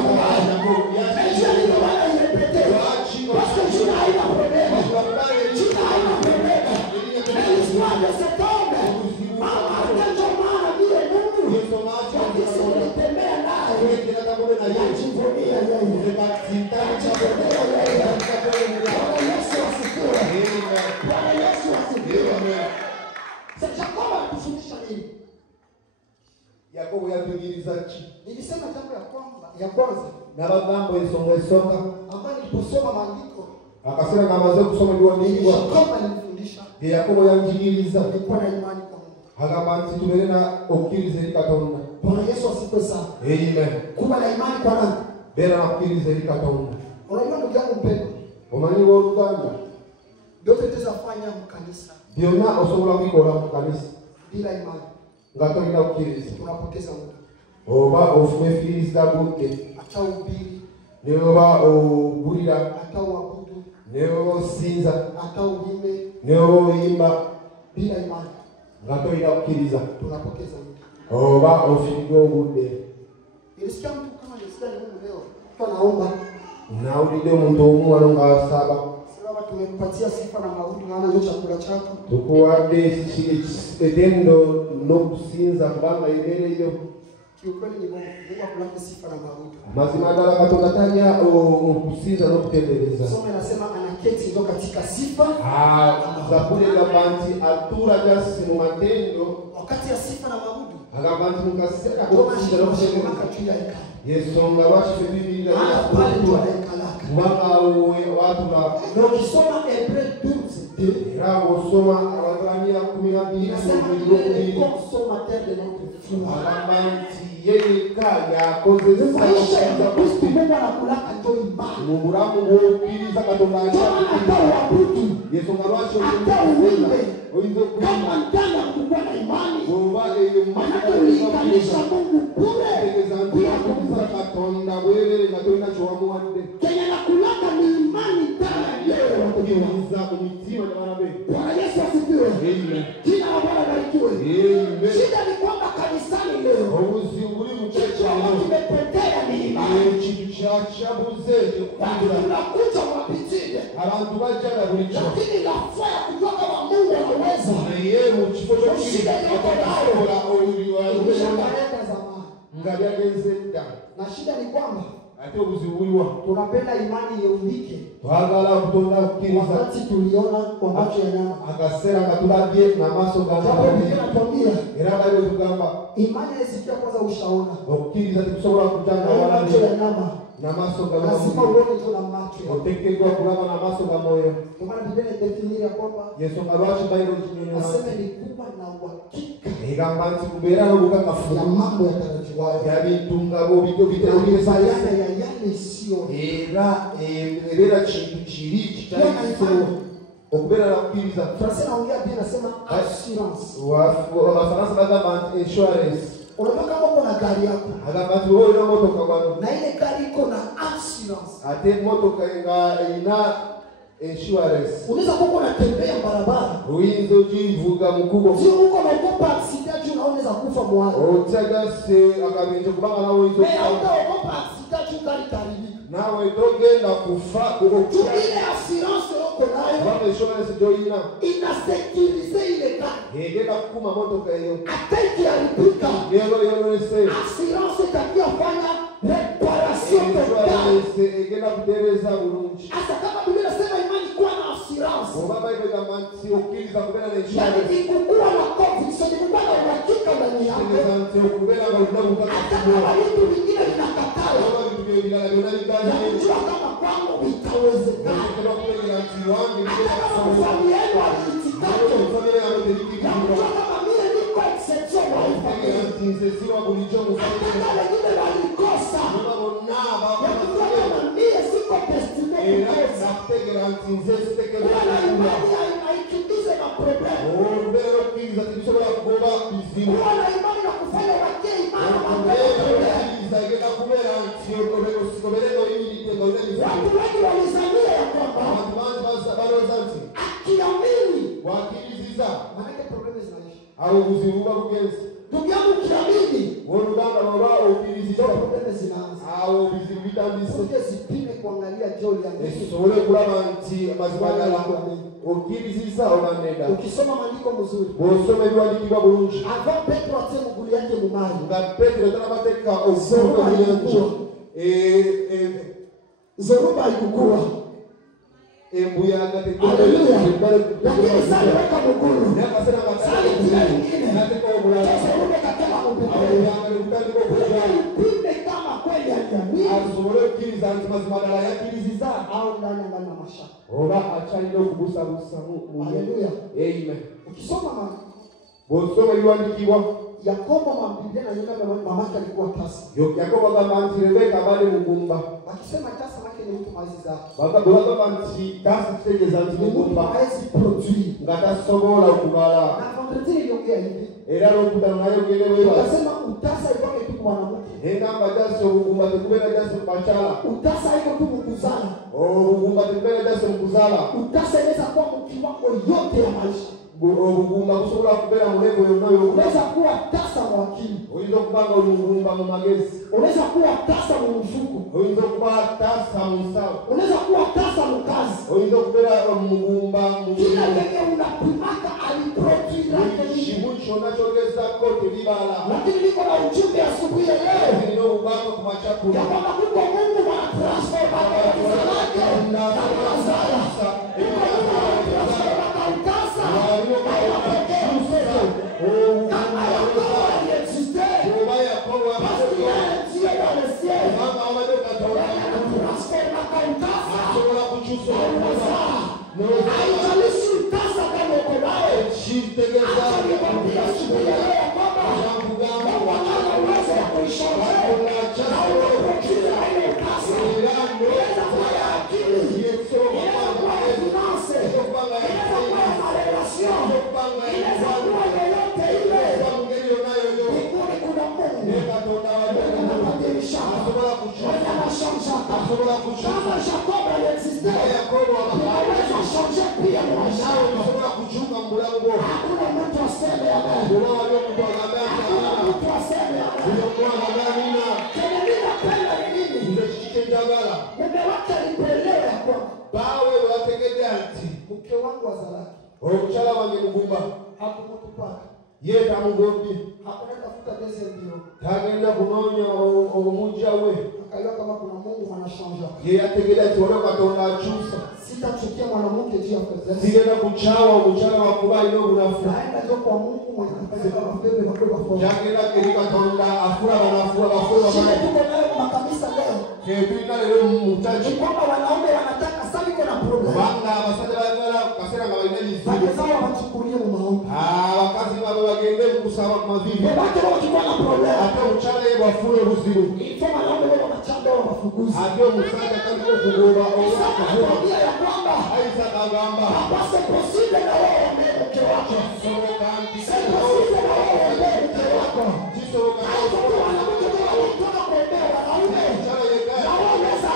la Mungu. Nchi ile wala irepete. Basi jina haina problema. Jina haina problema. Islam setombe. Mama ndio maana vile Mungu. Yesu anatembea naye. Anajivunia yeye. Yakobo yatugiriza ki? Nilisema jambo ya kwanza Nabagambo esonga esoka ambayo niliposoma maandiko akasema namaze kusoma biwandikwa kama nilifundisha Yakobo yanjigiriza nilikuwa na imani kwa Mungu. Hagamanti tubere na okirize likatonda. Bwana Yesu asifiwe sana. Amen. Kuwa na imani kwa nani? Bera na okirize likatonda. Unajua ndugu yangu mpendwa, Omani wo Uganda yote tutafanya mkanisa byonna osobola kubikola mu kanisa bila imani. Ngatolina okiriza Tunapoteza muda. Oba ofume fees da budde Hata ubiri, neoba obulira hata uabudu, neoba osinza hata uimbe neoba oyimba bila imani. Ngatolina okiriza Tunapoteza muda. oba ofiga obudde. Nilisikia mtu kama nilisikia Mungu leo. Mtu anaomba. Nawulidde omuntu omu wano ng'asaba. Sasa tumempatia sifa na mabudu maana ndio chakula chako. Tukuwadde ekitendo n'okusinza kubanga ebeereyo. Kiukweli ni Mungu akulapa sifa na mabudu. Mazima ddala Katonda talya okusinza n'okutendereza. Somo inasema anaketi ndio katika sifa. Zaburi egamba nti atuula gy'asi mu matendo. Wakati ya sifa na mabudu. Agamba nti mu kaseera k'okusinza n'okutendereza. Yensonga lwaki ffe bibiira kubanga watula. Ukisoma Hebreu 12 era bw'osoma Abaebbulaniya 12 agamba nti ye yekka yakozesa mu bulamu bw'okkiriza Katonda yensonga lwaki oyinza okuba eyo mutegeeza nti akoliza Katonda bwerere nga tolina kyewamuwadde okuyinza ku mitima gy'abalabe. Bwana Yesu asifiwe. Jina la Bwana libarikiwe. Shida ni kwamba kanisani leo obuzibu buli mu kyekyo tumepotea ni imani. Ekintu kyakyabuze ekukundira. Tunakuja wapitile. Abantu bajjala buli kyo. Lakini nafaa kujua kama Mungu anaweza. Naye mu kifo ky'okusobola Ushakarenda zamani. ngabyagenzedda. Na shida ni kwamba ate obuzibuliwa tunapenda imani iundike. Twagala kutonda kukkiriza. Wakati tuliona kwa macho ya nyama. Akaseera nga tulabye n'amaaso Japo g'abantu. Biblia inatuambia Era Bayibuli tugamba imani inasikia kwanza ushaona. okukkiriza tekusobola kujanga Na wala macho ya nyama. n'amaaso Lazima g'abantu. uone tu na macho. Oteekeddwa kulaba n'amaaso ga mwoyo. Kwa maana Biblia inadefinira kwamba Yensonga lwaki Bayibuli kinyonyola aseme ni kuwa na uhakika egamba nti kubeera n'obukakafu ya mambo yatarajiwayo. ya bintu nga bobitegeeza Bayana ya yale sio. era ebeera kintu kiri kitaliisewo okubeera na kukkiriza. Tunasema naongea Biblia inasema assurance. Abafaransa bagamba nti insurance. Unataka kama uko na gari yako. Agamba nti wewe olina motoka wano Na ile gari iko na assurance. ate motoka nga erina insurance. Unaweza kuwa unatembea barabara. Oyinza ogivuga mu kkubo Sio uko unaogopa accident juu unaweza kufa mwani. otyagase akabenje kubanga nawe oyinza Wewe okufa. hautaogopa accident juu gari taribika. Nawe togenda kufa Juu ile assurance uko nayo kubanga insurance gy'olina inasekirize ile gari. egenda kukuma motoka eyo Hata ikiharibika, yero yononese assurance itakia fanya reparation total. insurance egenda kutereeza bulungi. Hata kama Biblia inasema imani kuwa na assurance. oba Bayibuli egamba nti okkiriza kubeera Yaani n'insurance ikukua na conviction, ikukua na uhakika ndani yako. kitegeeza nti okubeera nga olina Hata bukakafu kama vitu vingine vinakataa. oba bintu ebirala byonna Na biganye kujua kama kwangu vitawezekana. otekera okutegeera nti wange Hata kama mfamilia yenu aliitikako. famire yange Na terikikirwa kujua kama mimi niko exception wa hii otegeera familia. nti nze siwa bulijjo mufamire Hata wengine walikosa. oba bonna Na kujua abakutegeera kama mimi siko destined era kukosa. nakutegeera nti nze sitekedwa Kuwa na kukola. imani haikimbize maproblemu. Okubeera okukkiriza tekisobola kugoba bizibu. Kuwa na imani na kufanya wakie imani na Okubeera maproblemu. okukkiriza egenda kubeera nti obeere ng'oyimiridde ng'olina ebizibu. Watu wengi walizania ya kwamba Abantu bangi balowooza nti akiamini wakkiriziza maanake problemu zinaisha. awo obuzibu buba bugenze. Ndugu yangu ukiamini Oluganda bw'oba okkiriziza ndio problemu zinaanza. awo ebizibu bitandise. Uje zipime kuangalia je uliamini. Esobole okulaba nti amazima ddala okkiriziza oba nedda. Ukisoma maandiko mzuri. Bw'osoma ebiwandiikibwa bulungi Avant Petro atie mugulu yake mu maji. nga Peetero tanabateeka okufuuka mu nnyanja Zoruba haikukua. embuyaga Haleluya. Lakini sasa aliweka mugulu. n'akaseera Sasa ile nyingine. n'ateeka obulala Zoruba katema mupepeo. embuyaga ne kutandika okuja Pime kama kweli aliamini asobole okukkiriza nti mazima ddala yakkiriziza au ndani ndani na mashaka. oba akyalina okubusabusamu. Haleluya. Amen. Ukisoma bw'osoma ebiwandiikibwa Yakobo Biblia na yule mamake alikuwa tasa. Yakobo agamba nti Rebeka abadde mugumba. Akisema tasa maana ni mtu maiza. Bwe bagamba nti tasi kitegeeza nti mugumba Hawezi produce. nga tasobola okubala. Na vendredi iliongea hivi. Era n'okuddamu naye ogende weebala. Akasema utasa ilikuwa kitu kwa mwanamke. Engamba jasi obugumba tekubeera jasi mu bakyala. Utasa iko tu mkuzana. Obugumba tekubeera jasi mu kuzaala. Utasa inaweza kuwa mkiwango yote ya maisha. Obugumba busobola kubeera mu levo yonna y'obulamu. Unaweza kuwa tasa mu akili. Oyinza okuba nga oli mugumba mu magezi. Unaweza kuwa tasa mu mfuko. Oyinza okuba tasa mu nsawo. Unaweza kuwa tasa mu kazi. Oyinza okubeera mugumba mu Kila lenye unapimaka aliproduce kimu kyonna ky'ogezaako tebibala. lakini niko na ujumbe asubuhi ya leo. Nina obugamba ku makyakula. Ya kwamba kuko Mungu wana transfer baba ya kuzalake na kuzala. Kama Yakobo aliexiste, basi yeye ndiye alisiye. Transfer na kautasa. Haijalishi utasa kama uko nayo. Acha nikwambie asubuhi ya leo ya kwamba Mungu ana uwezo wa kuishangaa. Na unapokuja ile utasa, inaweza kuwa ya akili, inaweza kuwa ya finance, inaweza kuwa ya relation, inaweza kuwa yoyote ile. Mbinguni kuna Mungu mwenye anabadilisha, mwenye anashanja. Kama Yakobo aliexiste, tunaweza shanja pia maisha. Hakuna mtu aseme amen. Hakuna mtu aseme amen. Kwenye mimi napenda ni nini? Mume wake alipelewa ya kwamba bawe bategedde nti mke wangu wa Zaraki omukyala wange mugumba hakumutupaka. yeta mugombi hakuna tafuta pesa ndio tagenda kunonya omuja we akaiwa kama kuna Mungu anashanja yeye ategela tuone katonda achusa sitachukia mwanamke juu ya pesa sigenda kuchawa umuchana wa kuba ino bunafu naenda jo kwa Mungu mwenye anafanya kama pepe makubwa kwa yagenda kirika tonda afura banafura bafura bana tuko nayo makanisa leo kebina leo mutaji kwamba wanaume wanataka sana iko na problem banga abasade bagala kasera ngabaine lizi bakizao wachukulie mu maombi wakazi babo bagende kusaba ku mavivi baba wakikuwa na problem ate uchale bafure ruziru kama wanaume wao wanachamba wao wafukuzi ate musaka kandi kugoba owa kugoba ya kwamba aisa kagamba basi possible na wao mke wako soro kandi possible na wao mke wako jisoro kandi wanawake wanataka kuombea wanaume uchale yeka na wao wanaacha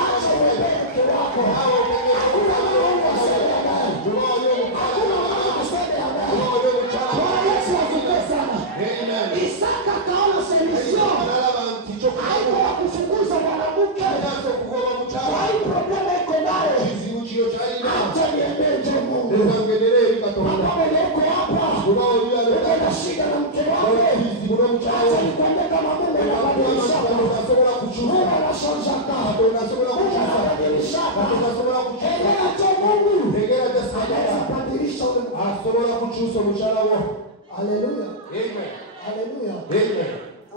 mke wako hao peke hakuna wanaume wasema ndio leo hakuna wanaume wasema ndio leo uchale Bwana Yesu asifiwe sana. amen Isaka kaona solution. alaba kichoko Haiko ya kufukuza mwanamke. ndio kugoba mchana Kwa hii problema iko nayo. kizibu chio chaina Acha niende Mungu. ndio ngedelee ikatonda Kama uko hapa, ndio leo uko na shida na mke wako. kizibu ndio mchana Acha nikwambie kama Mungu anabadilisha. unasoma kuchuma Mungu anashonjaka. unasoma Mungu kuchuma anabadilisha. unasoma kuchuma Endelea tu Mungu. tegera jasada Anabadilisha ule. asobola kuchusa mchana wo Haleluya. amen Haleluya. amen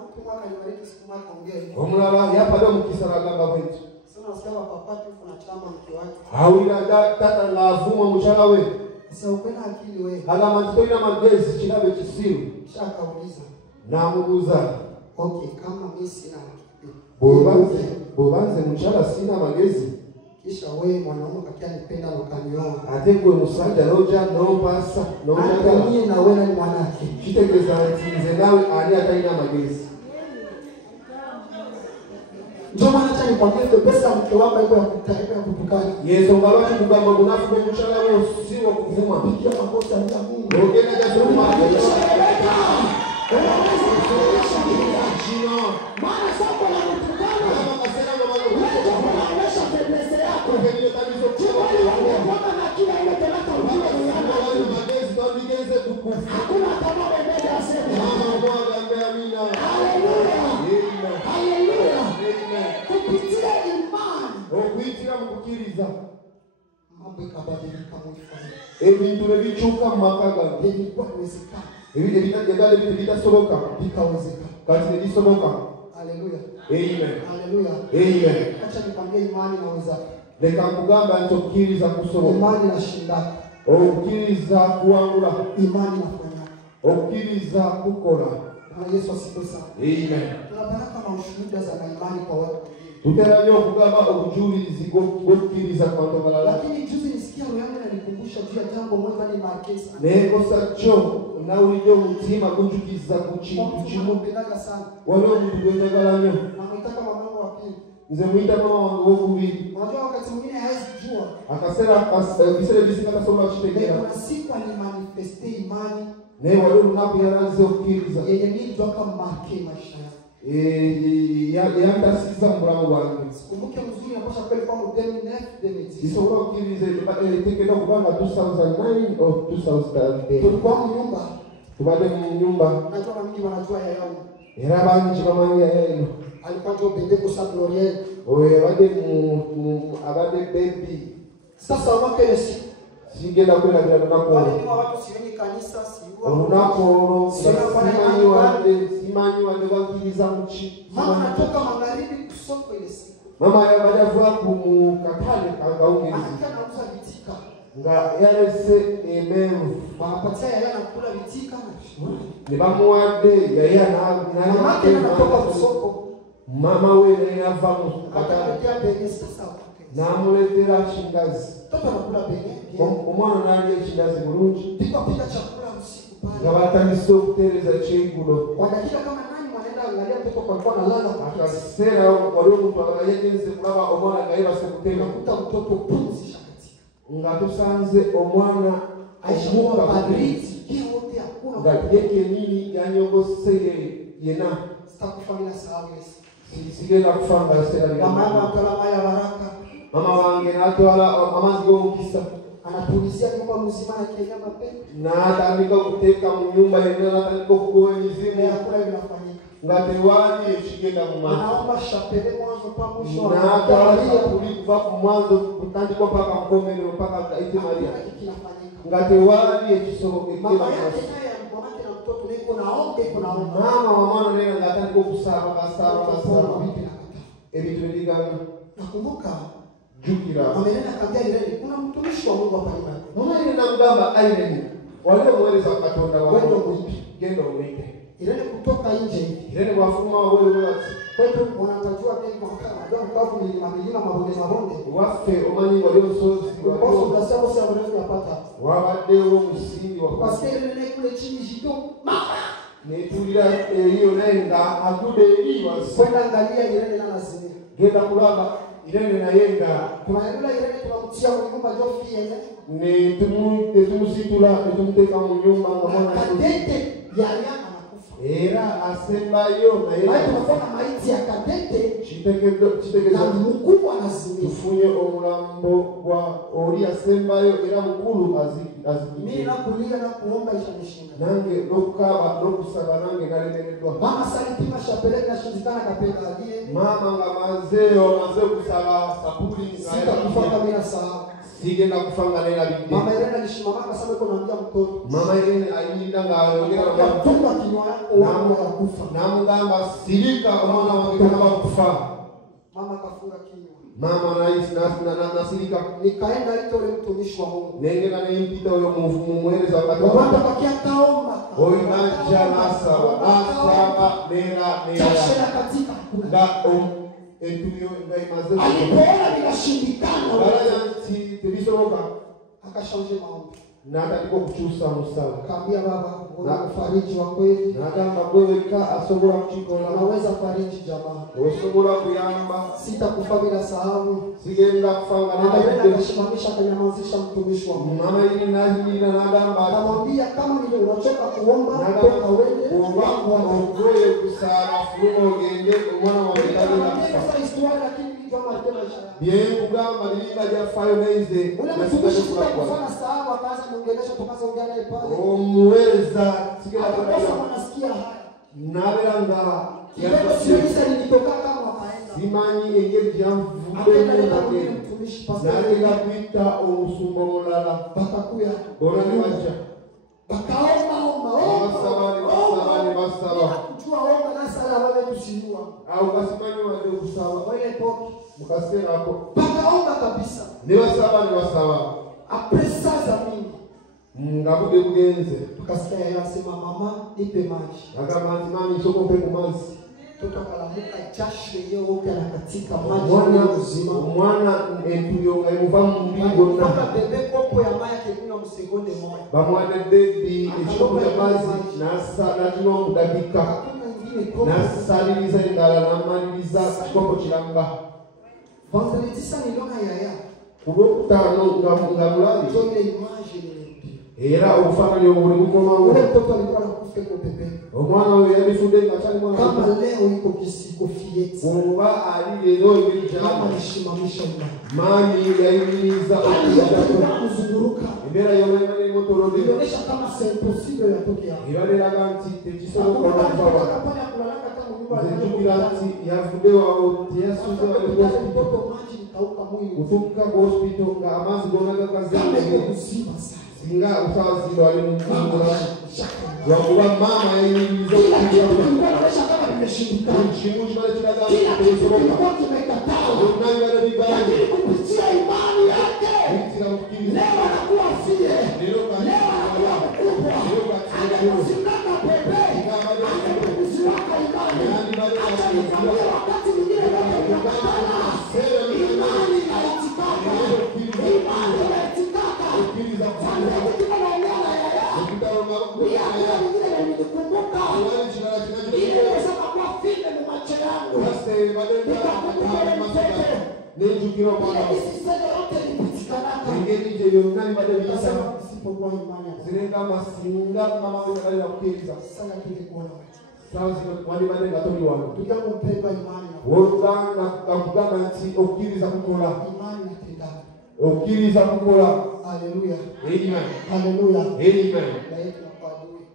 Mtu mwaka alibariki siku moja ongea. omulaba yapada mukisaragamba bwetu Sasa unasikia papa tu kuna chama mke wake. awira tata ngavuma mukyala we Sasa ukena akili wewe. agamba nti tolina magezi kirabe kisiru Shakauliza. n'amubuuza Okay, kama mimi sina akili. bw'obanze mukyala sina magezi Kisha wewe mwanaume kakia nipenda ukanioa. ate gwe musajja n'ojja n'ompaasa n'ojagala Mimi na wewe ni mwanake. kitegeeza nti nze naawe ani atalina magezi Ndio maana acha nikwambie pesa mke wako iko ya kutaifa ya kutukana. yensonga lwaki kugamba bunafu bw'omukyala we osiwa okuvuma Pigia makosa ya Mungu. ogenda jasoma kino Maana soko la kutukana. akaseera nga Wewe unaonyesha fedhese yako. bagenda talizo Kwa na kila ile talaka ujue ni yana. magezi twandigenze kukufu Hakuna kama wewe asema. mwagambe amina Haleluya. amen Haleluya. amen Kupitia imani okuyitira mu kukkiriza mambo ikabadilika mwifanye. ebintu ne bikyuka mu maka gange Ilikuwa inawezekana. ebyali bitasoboka Vikawezekana. kati ne bisoboka Haleluya. amen Haleluya. amen Acha nikwambie imani inaweza. leka nkugamba nti okukkiriza kusoboka Imani inashinda. okukkiriza kuwangula Imani inafanya. okukkiriza kukola Bwana Yesu asifiwe sana. amen Tunapata kama ushuhuda za imani kwa watu wengine. tutera nnyo okugamba obujulizi bw'okukkiriza ku bantu balala Lakini juzi nisikia roho yangu inanikumbusha juu ya jambo moja ni Markesa. naye kosa kyo nawulidde omutima gunjukiza ku kintu kimu Mpendaga sana. waliwo omuntu gwenjagala nnyo Namuitaka mamangu wa pili. nze muyita mama wange w'okubiri Unajua wakati mwingine hawezi jua. ebiseera ebisinga tasobola kitegeera Kuna siku alimanifeste imani naye waliwo olunaku yalaze okukkiriza yenye mimi toka marke maisha yangu. yantasiza mu bulamu bwange Kumbuke mzuri inaposha kweli kwa mdeni next kisobola okukkiriza eteekera okuba nga 2009 or 2010 tulikuwa mu nyumba. tubadde mu nyumba Najua mingi wanajua ya yangu. era bangi bamanyi yayaino Alikuwa ndio bende kwa sababu L'Oreal. oyo abadde bebi Sasa mwaka ile siku sigenda kwerabira lunaku wale olwo ni watu siweni kanisa siwa. olunaku olwo simanyi wadde bakkiriza muki Mama anatoka magharibi kusoko ile siku. mama yabadava ku katale kakawungirizi Anakaa anauza vitika. nga yalese emenvu Wanapatia yeye anakula vitika. ne bamuwadde yeye Mama yake anatoka kusoko. mama we naye nava mu katale Akatia benye sasa. n'amuleetera kingazi Mtoto anakula benye. omwana n'alya ekingazi bulungi Pika chakula usiku pale. nga batandise okuteereza kyeggulo Kwa dakika kama nani wanaenda angalia mtoto kwa alikuwa analala kwa kasi. akaseera waliwo omuntu yagenze kulaba omwana nga yebase kuteema Unakuta mtoto pumzi shakatika. nga tusanze omwana Aisha baridi kia wote hakuna. nga ye kennyini yanyogose yena Sitakufa mimi na sababu ile. sigenda kufa nga seera Mama yangu akala maya baraka. mama wange n'atwala amazzi g'omukisa Anapulizia nyumba mzima na kenya mapepo. Na atandika kuteka nyumba yenyewe atandika kugoa mizimu ya kula vinafanyika. Ngatewani echigenda mumana. Anaomba shapele mwanzo mpaka mwisho. Na atawalia kulipa mwanzo kutandikwa mpaka mkomeni mpaka ite Maria. Ngatewani echisoko kekema. Mama yake naye mwanamke na mtoto niko naombe kuna mama wa mwana nena ngatandika kusaba kasaba ebitu ndigana. Nakumbuka Jukira. Amelena kabia Irene kuna mtumishi wa Mungu hapa nyumbani. Mama ile namgamba Irene. Wale mweleza katonda wa gendo mwite. Irene kutoka nje hivi. Irene wafuma wewe wati. Kwetu wanapojua mengi kwa kama ndio mkavu ni mamilima mabonde. Wafe omani walio sozi kwa sababu tunasema sasa wanaweza kupata. Wabadeo msingi wa kwa sababu Irene kule chini jito. Mama netulira hiyo nenda agude hiyo kwenda angalia Irene na lazima. Genda kulaba Irene nayenga. Kuna yule Irene tunamtia kwa nyumba jofi yeye. Ni tumusitula tumteka mu nyumba ngamona kadete ya nyama nakufa. Era asemba yo na yeye. Hapo tunafanya maiti ya kadete chiteke na mkubwa lazima. Tufunye omulambo wa ori asemba yo era mukulu aziki. Mimi nakulia na kuomba ishanishinda. Nange lokaba lokusaba nange nalemeredwa. Mama salipima shapele na shindikana kapenda aliye. Mama ngamazeo mazeo kusaba sabuli sita kufanga bila sawa. Sigenda kufanga nena bidii. Mama Irene alishimama akasema yuko naambia mtoto. Mama Irene ayilinda ngaongera kwa tumba kinywa yako wangu ya kufa. Namgamba silika mwana wa kama kufa. Mama kafunga kinywa. Mama na silika nikaenda ito ule mtumishi wa Mungu. Nenge na nimpita huyo mweleza wakati. Watu bakia kaomba. Oi naja nasaba nera. Chashela katika da entuyo ngai mazao. Alipoona vinashindikana. Wala tibisoka akashanje maombi. Na atakiko kuchusa musala. Kaambia baba, una kufariji wa kweli. Na kama wewe ka asobora kuchikola. Unaweza kufariji jamaa. Usobora kuyamba. Sitakufa bila sababu. Sigenda kufanga na yeye akashimamisha akanyamazisha mtumishi wa Mungu. Mama yeye naji na nagamba. Akamwambia kama nile unachoka kuomba toka uende. Wangu waogoe kusara fumo ngende mwana wa mtani na sasa historia lakini kitu kama tena bien kugamba niliba ja fayo neze. Ule mtumishi kufanya sababu akaanza kuongelesha tukaanza kuongea naye pale. Muweza sikila sasa wanasikia haya. Nabelanga ya sasa nilitoka kama wakaenda. Simani engeri jamvude na mtumishi pastor. Na kuita omusumba olala bakakuya. Bora ni wacha. Bakaomba masaba. Kujua omba na sala wale tusiua. Au kasimani wale kusaba. Wale toki. Mukasema hapo. Bakaomba kabisa. Ni wasaba. Apresa za mingi. Ngabuge bugenze. Tukasikia yeye anasema mama nipe maji. Akamanzi mami soko pe kumanzi. Tukakalamuka jasho yeye wote anakatika maji mzima. Mwana entuyo ngaimuva mbingo na. Bebe kopo ya maji kekunywa msekonde moja. Bamwana baby echoko ya mazi na kino mudabika. Na saliliza indala na maliliza chikopo chilanga. Vendredi sana niliona yaya. Kulokutano ngamulali. Ile image era ubufana lyo buli mukoma ngo. Ule mtoto alikuwa anakufa kwa pepe. Omwana we yabifunde ngachali mwana. Kama leo iko kisiko fieti. Kuba ali leo ibijana. Kama nishimamisha mwana. Mami yaimiza kuzunguruka. Ibera yone mali motorodi. Inaonyesha kama c'est impossible yatoke hapo. Ibale laganti tejisomo kwa baba. Kama kulalaka kama nyumba ya Zikirati yavudewa Yesu ndio mtoto maji nikauka mwili. Kutoka kwa hospital nga amazi gonaga kazi. Kama kuziba sana. Singa usazi ndo alimfunga. Wakuwa mama yaimiza inaonyesha kama nimeshindikana. Mshimushi wale tunaga kutoka. Tumekataa. Unayo wale vibaya. Kupitia imani yake. Leo anakuwa fie. Leo anakuwa mkubwa. Anakusimama pepe. Anakusimama imani. Anakusimama wakati mwingine anapokutana. Imani inaitikaka. Imani inaitikaka. Sasa kitu naongea yaya. Yaya mwingine nilikumbuka. Ile inaweza kuwa fie mu macho yangu. Nikakumbuka ile mtoto. Nejukiro bwana. Ngeni je yongani badali sana sipokuwa imani. Zirenga masinga mama wewe kukiriza. Sasa tulikuona. Sasa wali badali gatoli wano. Tukiango mpendwa imani. Worugana kakugana nti okiriza kukola. Imani itenda. Okiriza kukola. Haleluya. Amen. Haleluya. Amen. Na yetu na kwa adui.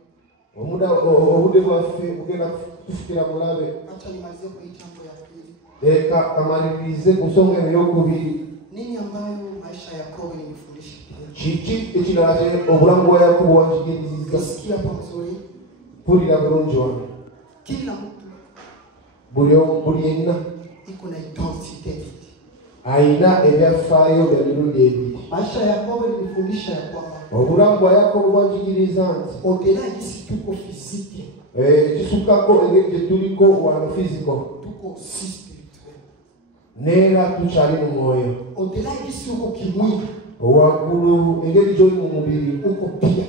Omuda obude bwaffe bugenda kutufikira mulabe. Acha nimalizie kwa hii jambo ya pili. Eka kamalirize ku nsonga ey'okubiri. Nini ambayo maisha ya Yakobo ilinifundisha pia? Kiki ekirala obulamu bwa Yakobo wankigirizizza. Sikia hapo mzuri. Mpulira bulungi wano. Kila mtu buli yenna iko na identity. Aina ebyafaayo bya mirundi ebiri. Maisha ya Yakobo ilinifundisha ya kwamba obulamu bwa Yakobo bwanjigiriza nti odela gisi tuko physique, kisukako engeri gye tuliko wano physical, tuko si spirituel. Neera tukyali mu mwoyo. Odela gisi uko kimwili, waggulu engeri gy'oli mu mubiri uko pia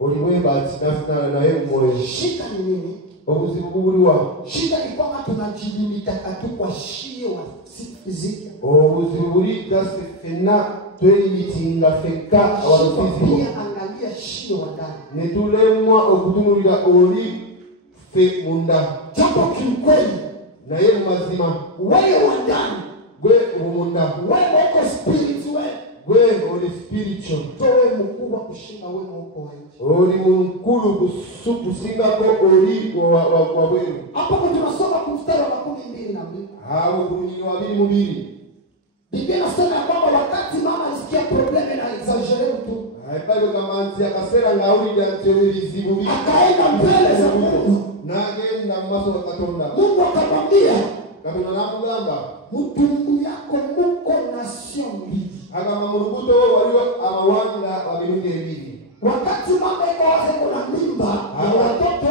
oli webati naye mu mwoyo. Shida ni nini? Obuzibu bubuliwa. Shida ni kwamba tunajilimita tu kwa shie wa si physique. Obuzibu buli gasi fenna twelimitinga fekka wano physical. Angalia shie wa ndani. Ne tulemwa okutunulira oli fe munda. Japo kiukweli naye mu mazima wewe wa ndani, gwe omunda, wewe uko spiritual, gwe oli spiritual. Towe mkubwa kushinda wewe uko nje. Oli mukulu kusingako oli wabweru. Hapo tunasoma mstari wa 12. Hapo kunyinyi wa 22. Biblia inasema kwamba wakati mama alisikia probleme na exaggerate tu, haipale kama anti akasera ngauli ya teorizi bubi, akaenda mbele za Mungu na agenda maso wa Katonda. Mungu akamwambia, kabla namugamba mtumbu yako muko nation mbili, akamamrubuto waliwo amawanga wabirunde ebiri. Wakati mama iko wazi kuna mimba na watoto,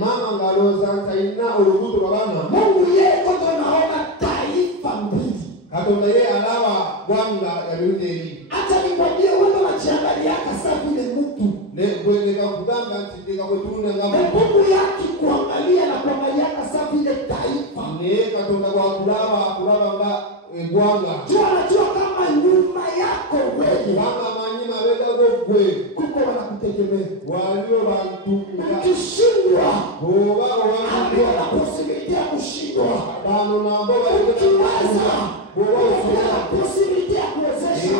mama ngaloza ntaina urubuto babana, Mungu yeye koto naona taifa mbili. Katonda yeye alawa gwanga ya birunde ebiri. Hata nikwambie watu wanajiangalia kasa vile mtu leka kugamba ntika kwetuna ngamba Mungu yake kuangalia na kuangalia kasa vile taifa. Ne Katonda kwa kulaba nga gwanga. Tunajua kama nyuma yako wewe kama manyima weda gogwe kuko wanakutegemea. Walio bantu ukishindwa boba wangu na possibility ya kushindwa. Bano na boba ukiwaza boba na possibility ya kuwezesha.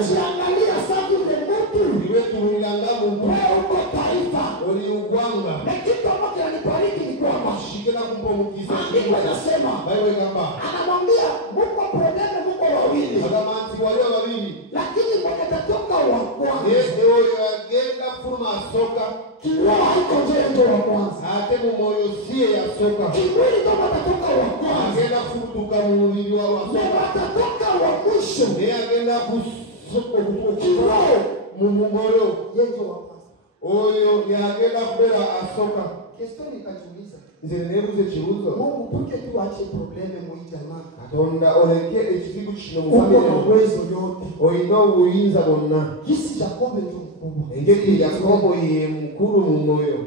Usiangalia sababu ile mtu iwe tunilanga Mungu. Wewe uko taifa oli ugwanga. Na kitu ambacho ananibariki ni kwamba shikela kumpomukiza. Mungu anasema wewe kama anamwambia Mungu probleme Mungu wawili. Kama anti walio wawili. Lakini mmoja atatoka wa kwanza. Ndio yagenda furuma soka. Kiroho iko ndio wa kwanza. Ate moyo sie ya soka. Kimwili kama atatoka wa kwanza. Agenda futuka mwili wa soka. Atatoka wa mwisho. Ndiye agenda kusuko kiroho mumugoro yejo wa kwanza. Oyo yagenda kubera asoka. Question ikajiuliza. Nzenebuze kibuzo. Mungu puke tu ache probleme mu jamaa. Katonda oleke ekizibu kino mufamile n'obwezo yote. Oyina obuyinza bonna. Kisi Yakobo ndio mkubwa. Engeri Yakobo ye mkulu mu moyo.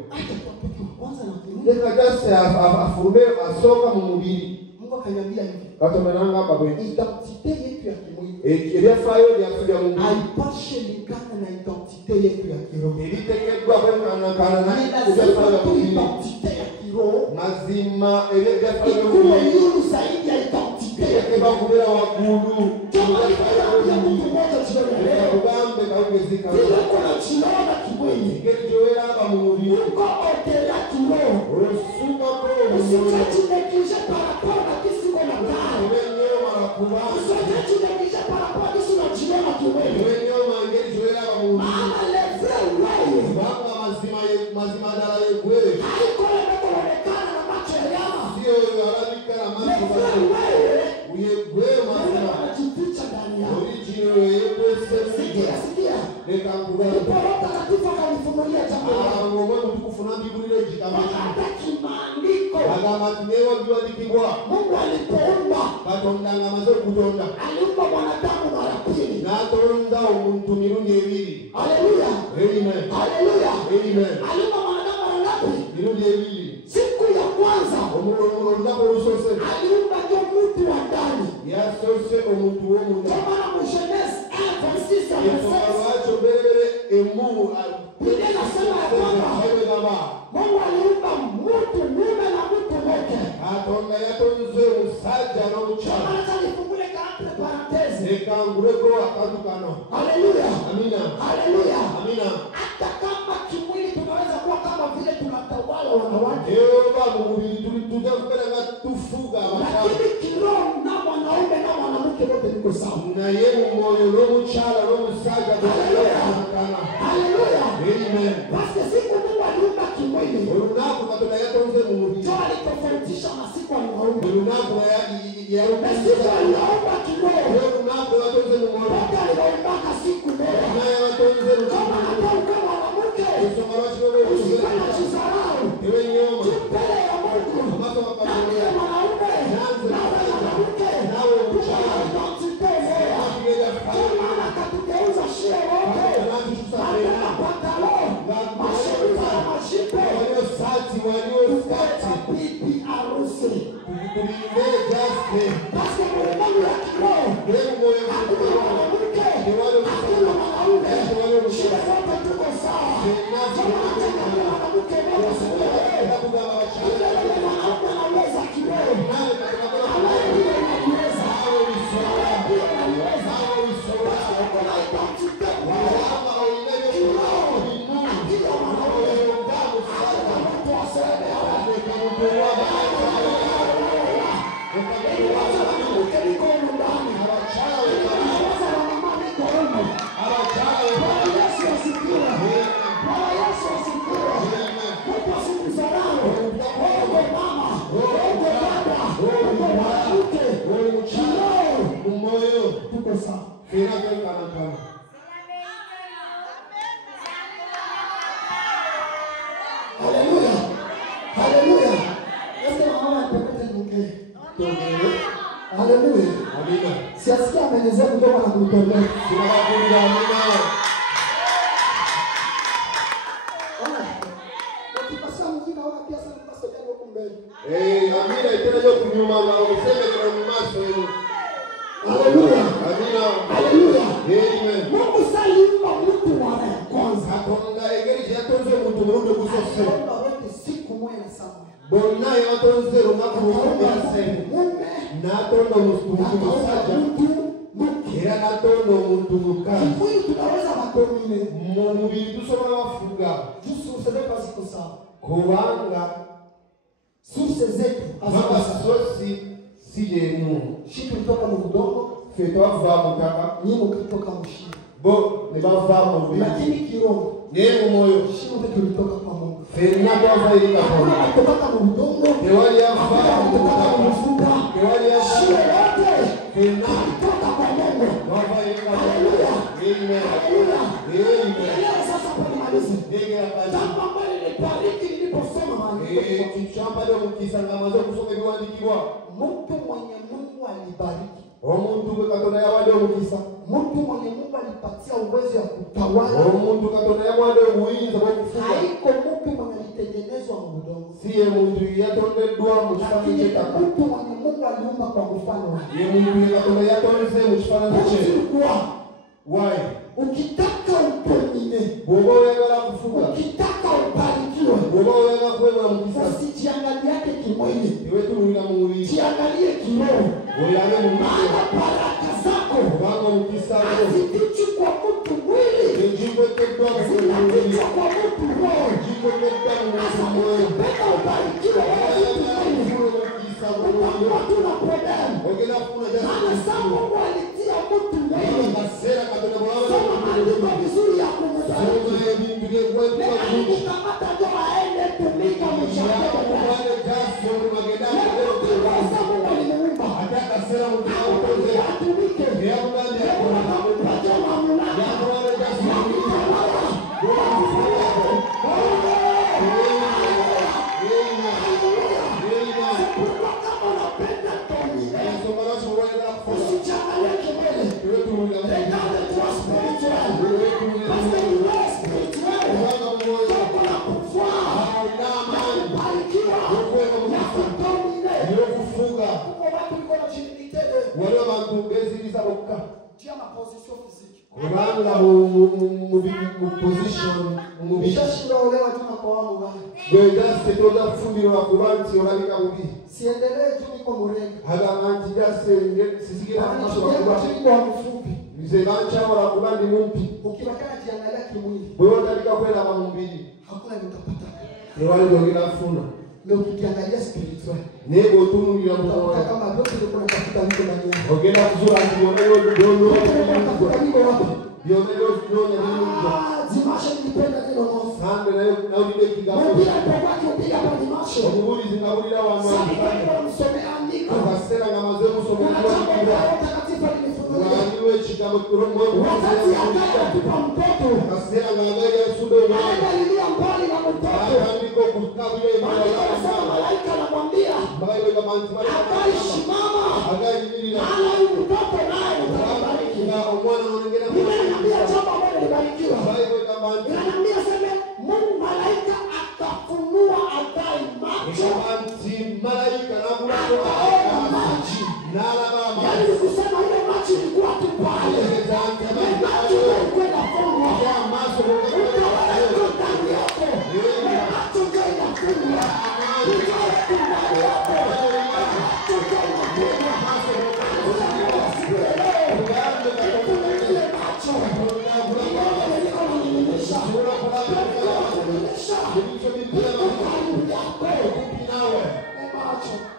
Kwanza na leka jase afurume asoka mu mubiri. Mungu akaniambia hivi. Katonda nanga baba identite yetu ya kimwili. Ebyafayo bya Mungu. Haipashe lingana na identite yetu ya kiroho. Ebitegeddwa kwekana kana na ebyafayo ya identite ya kiroho. Mazima ebyafayo ya Mungu. Iko zaidi ya identite ya kiroho kubera waggulu. Kama ya mtu mmoja jioni leo ugambe kaongezeka. Bila kuna chinaona kimwili. Ngeli joera aba mu mubiri. Uko otela kiroho. Usuka ko. Usitachinekize parapora kisi kona ndani. Wenyewe marakuba. Usitachinekize parapora kisi na jiona kimwili. Wenyewe mangeli joera aba mu mubiri. Maana lefre wewe. Baba mazima dala yewe. Haiko lemekonekana na macho ya nyama. Sio yarabika na macho ya wewe. Uyewe mazima anajificha ndani yako. Original yewe sikia. Leka ngugana. Porota katifa kanifunulia jambo. Ngomwe mtukufuna Biblia jikamata. Kimaandiko. Agama tumewa biwadikibwa. Mungu alipoumba. Katonda ngamaze kutonda. Aliumba mwanadamu mara pili. Na atonda umuntu mirundi ebiri. Haleluya. Amen. Haleluya. Amen. Aliumba mwanadamu mara ngapi? Mirundi ebiri. Siku ya kwanza omuntu ndako rusose. Aliumba ndio mtu wa ndani. Yasose omuntu wo muntu. Kama na Genesis 1:6 wacho bere emu. Biblia inasema kwamba Mungu aliumba mtu mume na mtu mke. Atonda yatonze usaja na uchawi. Hata nifungule kati parenthese. ekangureko akatukano. Haleluya. Amina. Haleluya. Amina. Hata kama kimwili tunaweza kuwa kama vile tunatawala wanawake, Baba mubiri tutakupeleka tufuga abashaka. lakini kiroho na mwanaume na mwanamke wote niko sawa. Na yeye moyo no muchala no musaga Haleluya. Haleluya. Amen. Basi siku Mungu aliumba kimwili, Urunaku katola yatonze mu mubiri. ndio alitofautisha na siku aliumba. Urunaku ya Na siku aliumba kiroho, urunaku yatonze mu moyo. wote aliumba siku moja. Na yatonze mu Kama moyo. hata ukiwa mwanamke, Usomara chiwe usikuwe na kizarau. ewe nyoma. Mbele ya Mungu. Amaso Na mapambano. ndiye mwanaume, na wewe mwanamke. Nawe mchana. Tunatutembea. Akigeza Kwa maana katugeuza shie wote. Hata pantalo, mashirika ya mashipe. walio sati Bibi harusi. kulinde jaste. Basi ulimwengu ya kiroho. Wewe moyo Hakuna mwanamke. Hakuna mwanaume. Shida zote tuko sawa. Kama hata kama mwanamke mmoja siwewe. Yule yule mwanaume anaweza kiroho. Ambaye ndiye anaweza. Ambaye ndiye anaweza. Basi uko na identite kiroho. Ndiye mwanaume. Hata watu waseme Wacha mwanamke niko nyumbani. Wacha mama niko huko. Bwana Yesu asifiwe. Bwana Yesu asifiwe. Mungu asikudharau. Wewe mama, wewe baba, wewe mwanamke, kiroho Moyo tuko sawa. kiraka kana. Haleluya. Haleluya. Yesu mama anapenda niongee. Haleluya. Amina. Siasikia amenyezea kutoka na kutolea. Tunakuja amina. Ukipasa muziki hauna pia sana kupasa jana huko mbele. Amina itaje kunyuma na useme kwa mmaso yenu. Haleluya. Amina. Haleluya. Amen. Mungu saliumba mtu wa kwanza. Atonda egeri yatonze muntu murundo gusose. Akaumba wote siku moja na saa moja. Bonna yatonze runaku Akaumba rubase. mume Natonda akaumba musaja. mtu mke. Era natonda omuntu mukazi. Kimwili tunaweza madomine. Mu mubiri dusobola bafuga. Jusu usebepa ziko sawa. Kubanga Source zetu mama azaba sosi sije mu. shitu kutoka mu udongo, Feto ava mutaka. nyinyi kutoka mshimo. Bo ne bava mu mubiri. Lakini kiroho Yeye moyo. shimo zetu kutoka kwa Mungu. Fena bava ili kapona. Kutoka mu udongo, Ewali ava kutoka mu mutaka. mfupa. Ewali Shimo ava. yote Fena kutoka kwa Mungu. bava ili Haleluya. kapona. Amen. Haleluya. Amen. Leo sasa kwa nimalize. Ndege hapa. Jambo ambalo nilibariki niliposoma maandiko. Kichamba ndio mkisangamaza kusoma biwandikibwa. Mtu mwenye Mungu alibariki. Omuntu gwe Katonda yawadde omukisa. Mtu mwenye Mungu alipatia uwezo ya kutawala. Omuntu Katonda yawadde obuyinza bw'okufuga. Haiko mtu mwenye alitengenezwa mu udongo. Si ye muntu yatondeddwa mu kifaananyi Lakini ky'ettaka. mtu mwenye Mungu aliumba kwa mfano wake. Ye muntu ye Katonda yatonze mu kifaananyi kye. Kwa Why? ukitaka udomine, Bw'oba oyagala kufuga, ukitaka ubarikiwe, bw'oba oyagala kuweebwa mukisa, usijiangaliake kimwili, tewetunuulira mu mubiri. jiangalie kiroho. Oyage mu Maana mubiri. baraka zako Kubanga omukisa gwo hazifichwi kwa mtu mwili, tegigwekeddwa mu mubiri. zinafichwa kwa mtu roho. Gigwekeddwa mu Sasa mwoyo. ukipenda ubarikiwe wewe mtu mwili, utakuwa tuna problem. Ogenda kufuna Maana saa Mungu alitia mtu mwili. akaseera Katonda Soma maandiko vizuri ya kumbariki. bw'aba ebintu byegwekuba Leo bulungi. alikamata ndio aende tumika mshahara. Kubanga gyasi olwo bagenda Leo ukiwaza Mungu alimuumba. ate akaseera mu Hapo kikoze atumike. eyakugambye Leo akampatia mamlaka. yakuwale gyasi Ya kutawala. Kumbuka kama unapenda domine. Usichanganye kimwili. Regardez toi spirituel. Parce que il est spirituel. Mungu na pouvoir. Kubarikiwa. Ya kudomine. Kuko watu wiko na timidite de. waliwo abantu beziriza bokka Tia ma position physique. kubanga mu position mu mubiri Nishashindwa olewa tu na kwa wangu bana. gwegase toza kufumbirwa kuba nti olabika bubi Siendelee tu niko mrenga. Hagamati jasenge sisikira amaso Kwa bakubwa. mfupi. Nze bancha wala kubandi mumpi. Ukibakana jiangalia kimwili. Wewe utalika kwenda mamumbili. Hakuna utapata. Ni wale ndio funa. Na ukiangalia spiritual. Nebo tunulira mwana. Kama vyote ulikuwa unatafuta niko na nyumba. Ogenda kuzura ndionero dono. Unatafuta niko wapi? Dionero nyonya nyonya. Zimasha nilipenda neno moja. Sande na ulide kigapo. Mpira mpaka upiga kwa dimasha. Omubuli zingabulira wanwa. Sasa msomea andiko. Akasera ngamaze musomera Kuna jambo la utakatifu limefunuliwa. Ngaliwe chigambo kiromo. Wakati atakapokupa mtoto. Akasera ngagaga sudo. Anaangalia mbali na mtoto. Andiko kukabile imani. Anasema malaika anamwambia, Baiwe kama mtimani. "Akaishi mama." Agai nilila. Ana mtoto naye utabariki. Na omwana onengena. Biblia inaniambia jambo ambalo libarikiwa. Baiwe kama mtimani. Inaniambia sema Mungu malaika akafunua Hagai macho. Malaika na Akaona maji. Yaani kusema ile macho ilikuwa tu pale. Macho ilikuwa inafungwa. Utawala iko ndani yako. Macho ndio inafungwa. Utawala iko ndani yako. Macho ndio inafungwa.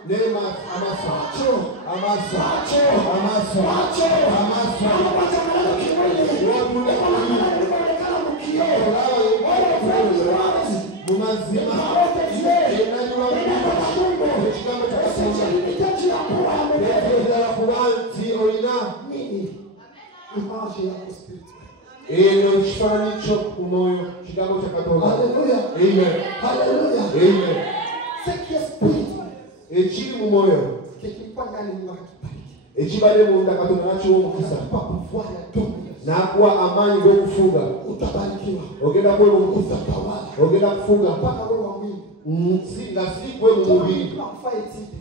Nema amaso amaso amaso amaso mumazima kubanti olina eno kifaananyi kyo ku mwoyo kigambo kya Katonda. Amen. Amen. Ekiri mu mwoyo ekibadde munda Katonda nakiwa omukisa n'akuwa amaanyi g'okufuga. Ogenda kuwa omukisa, ogenda kufuga nga si gwe mu mubiri.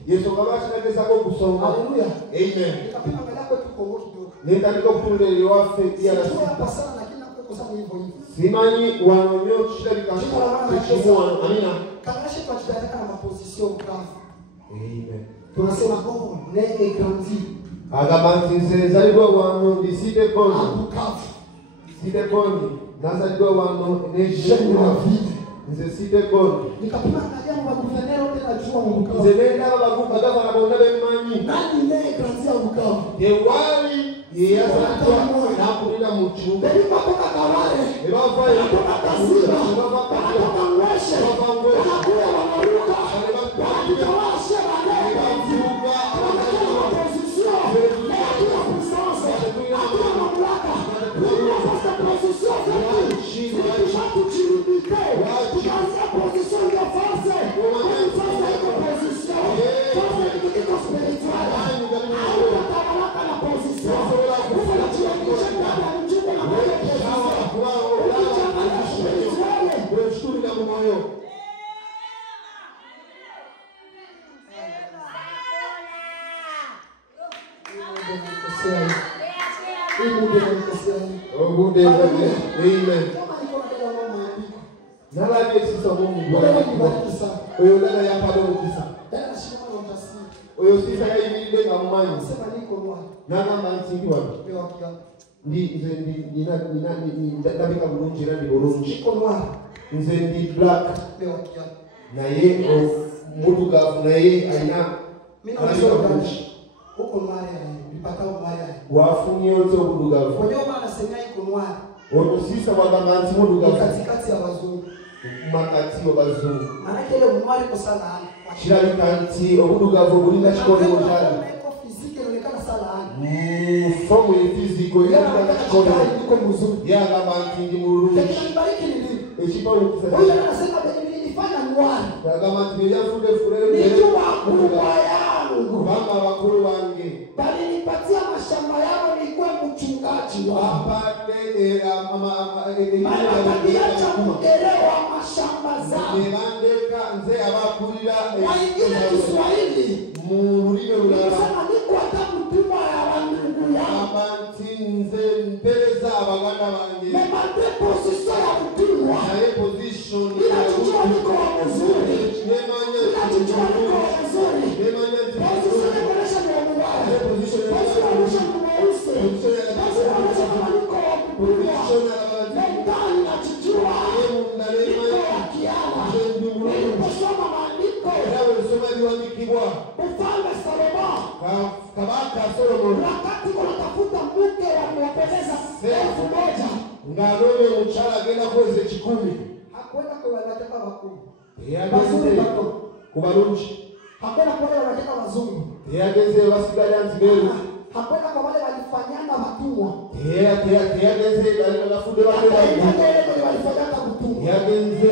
Yesu Lwaki nagezaako okusonga. Amen. Netandika okutunula ewaffe simanyi wano nnyo kirabika tekimu wano. Amina. Amen. Tunasema oh, nene grandi. Agamba nti nze nzalibwa wano ndi Sidekoni. Sidekoni nazalibwa wano n'ekiragiro. Nze Sidekoni. Nikapima angalia maguvernero tena jua mu Bukavu. Nze nendaba bagavana bonna bemmanyi. Nani nene grandi ya Bukavu? Tewali yeyazalibwa n'akulira mu kibuga. Batoka Kabale. Ebavayo. Batoka Kasira. Batoka Ngweshe. Wanakuya wanaruka. Wanatawasha baadaye. Wanataka opposition. Na hakuna puissance. Hakuna mamlaka. Tunapasa position zetu. Tunapasa kuchiribike. Tukaanza position ya force. Force iko position. Force iko spiritual. Hautatamaka na position. Unajiandikisha ndani ya mjumbe na moyo position. Ukichanganya spiritual. Kushukuru mu moyo. Obude amen. Nalabye sisa Mungu oyo dada yapade omukisa oyo sisa yayimiridde nga mumanyi n'agamba nti ndi wano nze ndabika bulungi era ndi bulungi nze ndi black naye muddugavu naye alina alabika bulungi wafunye otya obuddugavu ono sisa bwagamba nti muddugavu makati wabazungu kirabika nti obuddugavu bulina kikolero kyali fomu efiziko erabika kikolero yagamba nti ndi mulungi ekipolokisa yagamba nti nebyanfudde fulero bamba abakulu bange balinipatia mashamba yao nilikuwa mchungaji wao. Balinipatia mkelewa mashamba zao. Waingine Kiswahili. Nikasema niko hata mtuma ya wandugu yao. Memande position ya mtumwa. Inachujua niko wa mzuri. Inachujua niko wa mzuri. mfalme Salomo kabaka Solomon wakati wanatafuta mke wamewapeleza 1,000 ngarone mchala genda kweze 10 hakwenda kwa wanataka wakuu yageze kubarunji hakwenda kwa wale wanataka wazungu yageze basigayanzi bero hakwenda kwa wale walifanyana watumwa yageze bali banafude wale walifanyana watumwa yageze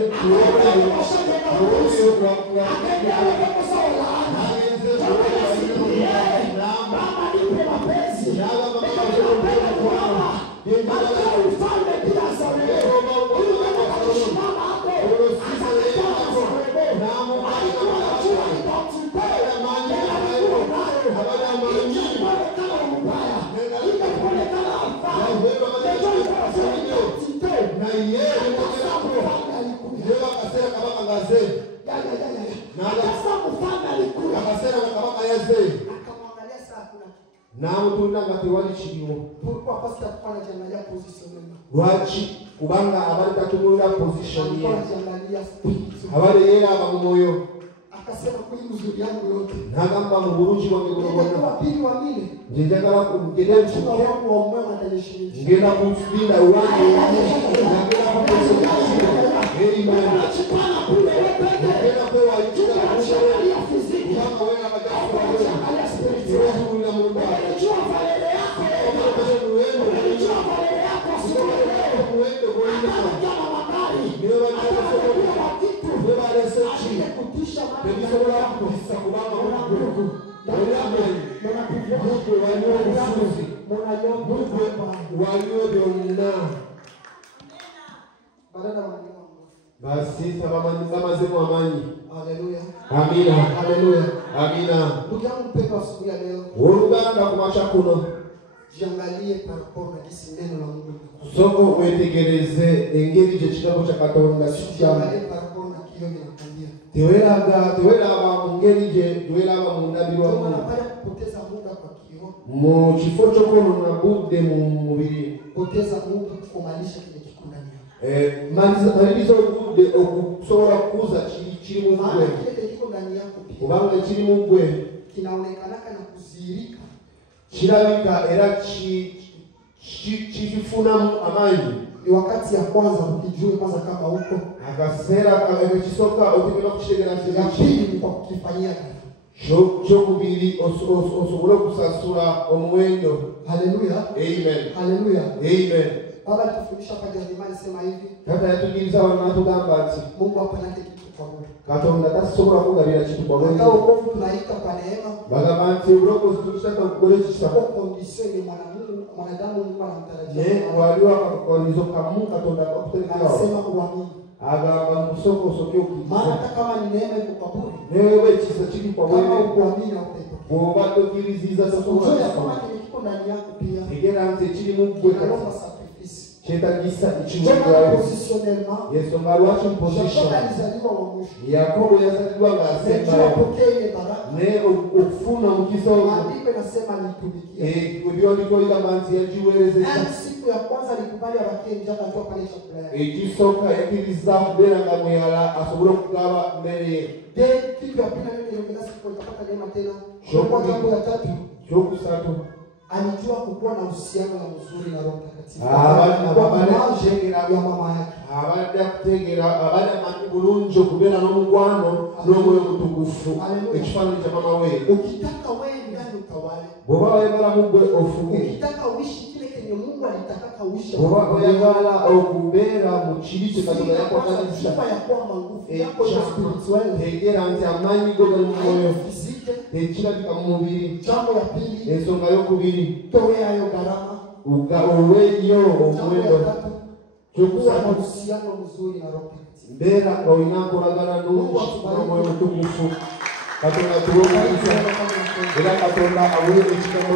wachi kubanga abali katumula position ye abali yera abamoyo akasema kuli mzuri yangu yote nagamba mu burungi wange kwa pili wa mile njengala kumgenda mtume wangu wa mwema atanishirikisha ngenda kumfinda uwangu ngenda kumfinda amen chipana kule wewe ngenda kwa waitira kuangalia fiziki kama wewe unataka kuangalia spiritual kuona Mungu unajua valele yako unajua valele yako sio uende kuenda kama magari niwe wanataka kitu wewe research kutisha Nilisobola kusa kubanga Mungu. Mungu walio ufuzi. Mungu walio byonna. Basi sababu zamazemo amanyi. Haleluya. Amina. Haleluya. Amina. Ndugu yangu mpendwa, asubuhi ya leo Uruganda kumacha kuno. jiangalie paraporo na jinsi neno la Mungu liko. Soko wetegereze engeri je kitabu cha Katonda Jiangalie paraporo na kile kinakwambia. Tewera aba ngeri je tewera aba munabiro wa Mungu. Unapata kupoteza muda kwa kiroho. Mu kifo chokono na budde mu mubiri. Poteza muda kumalisha kile kiko ndani yako. Malizo budde okusobola kuza kiri mu Maana gwe. kile kiko ndani yako pia Kubanga kiri mu gwe kinaonekana na kuzirika. kirabika era kifunamu amaanyi. Ni wakati ya kwanza ukijue kwanza kama uko. Akaseera akakisoka okugenda kukitegera Ya nti pili ni kwa kukifanyia kazi. kyokubiri osobole okusasula omuwendo. Haleluya. Amen. Haleluya. Amen. Baba tufundisha hapa Jeremia sema hivi. Tata yatugiriza wano natugamba nti Mungu hapa nake kitu kwa bure. Katonda tasobola kugabira kitu kwa Kwa bwenzi. wokovu tunaita kwa neema. Bagamba nti obulokozi tukitaka okukole Kwa kisa condition ni mwanadamu Mungu naye anamtarajia. waliwo akakolizo kamu Katonda akuterekerawo Anasema uamini. agamba musoko osoke Maana okiriza hata kama ni neema iko kwa bure. newe ekisa kiri kwa Kama bwenzi ukuamini hautaipata. bw'obadde okkiriziza Ujue ya tosobola kama kile kiko ndani yako pia. tegera nti ekiri mu ggwe Inaomba sacrifice. kyetagisa Toka ekiwugwayo positionnement. yensonga lwaki mu position Jacob alizaliwa wa mwisho. yakobo yazalibwa ng'asembayo Tunapokea ile baraka. naye okufuna omukisa ogwo Maandiko inasema nitumikie. ebyondiko bigamba nti yagiweerezeza Yaani siku ya kwanza alikubali abakie njaa ndio pale chakula yake. ekisooka yakkiriza kubeera nga mweyala asobole okugaba mmere ye Je, kitu ya pili ndio ndio siku itapata neema tena. Sure. Kwa jambo la tatu kyokusatu alijua kukuwa na uhusiano na mzuri na Roho Mtakatifu. Ya mama yake. abadde akutegeera abadde amanyi bulungi okubeera n'omukwano n'omwoyo omutukufu Haleluya. ekifaananyi kya mama we Ukitaka wewe ndani utawale. bw'oba oyagala mu ggwe ofuge Ukitaka uishi kile kenye Mungu alitaka uishi. bw'oba oyagala okubeera mu kiri kye Katonda yakwagaliza Sifa ya kwamba nguvu yako ya spiritual. tegeera nti amaanyi go gali mu mwoyo Fizike. tekirabika mu mubiri. Jambo la pili Ensonga y'okubiri toweayo gharama. oweeyo Jambo omuwendo la tatu kuwa na kyokusatu uhusiano mzuri na Roho Mtakatifu. mbeera olina nkolagana n'omwoyo omutukufu Katonda tuwomulisa era Katonda awe ekigambo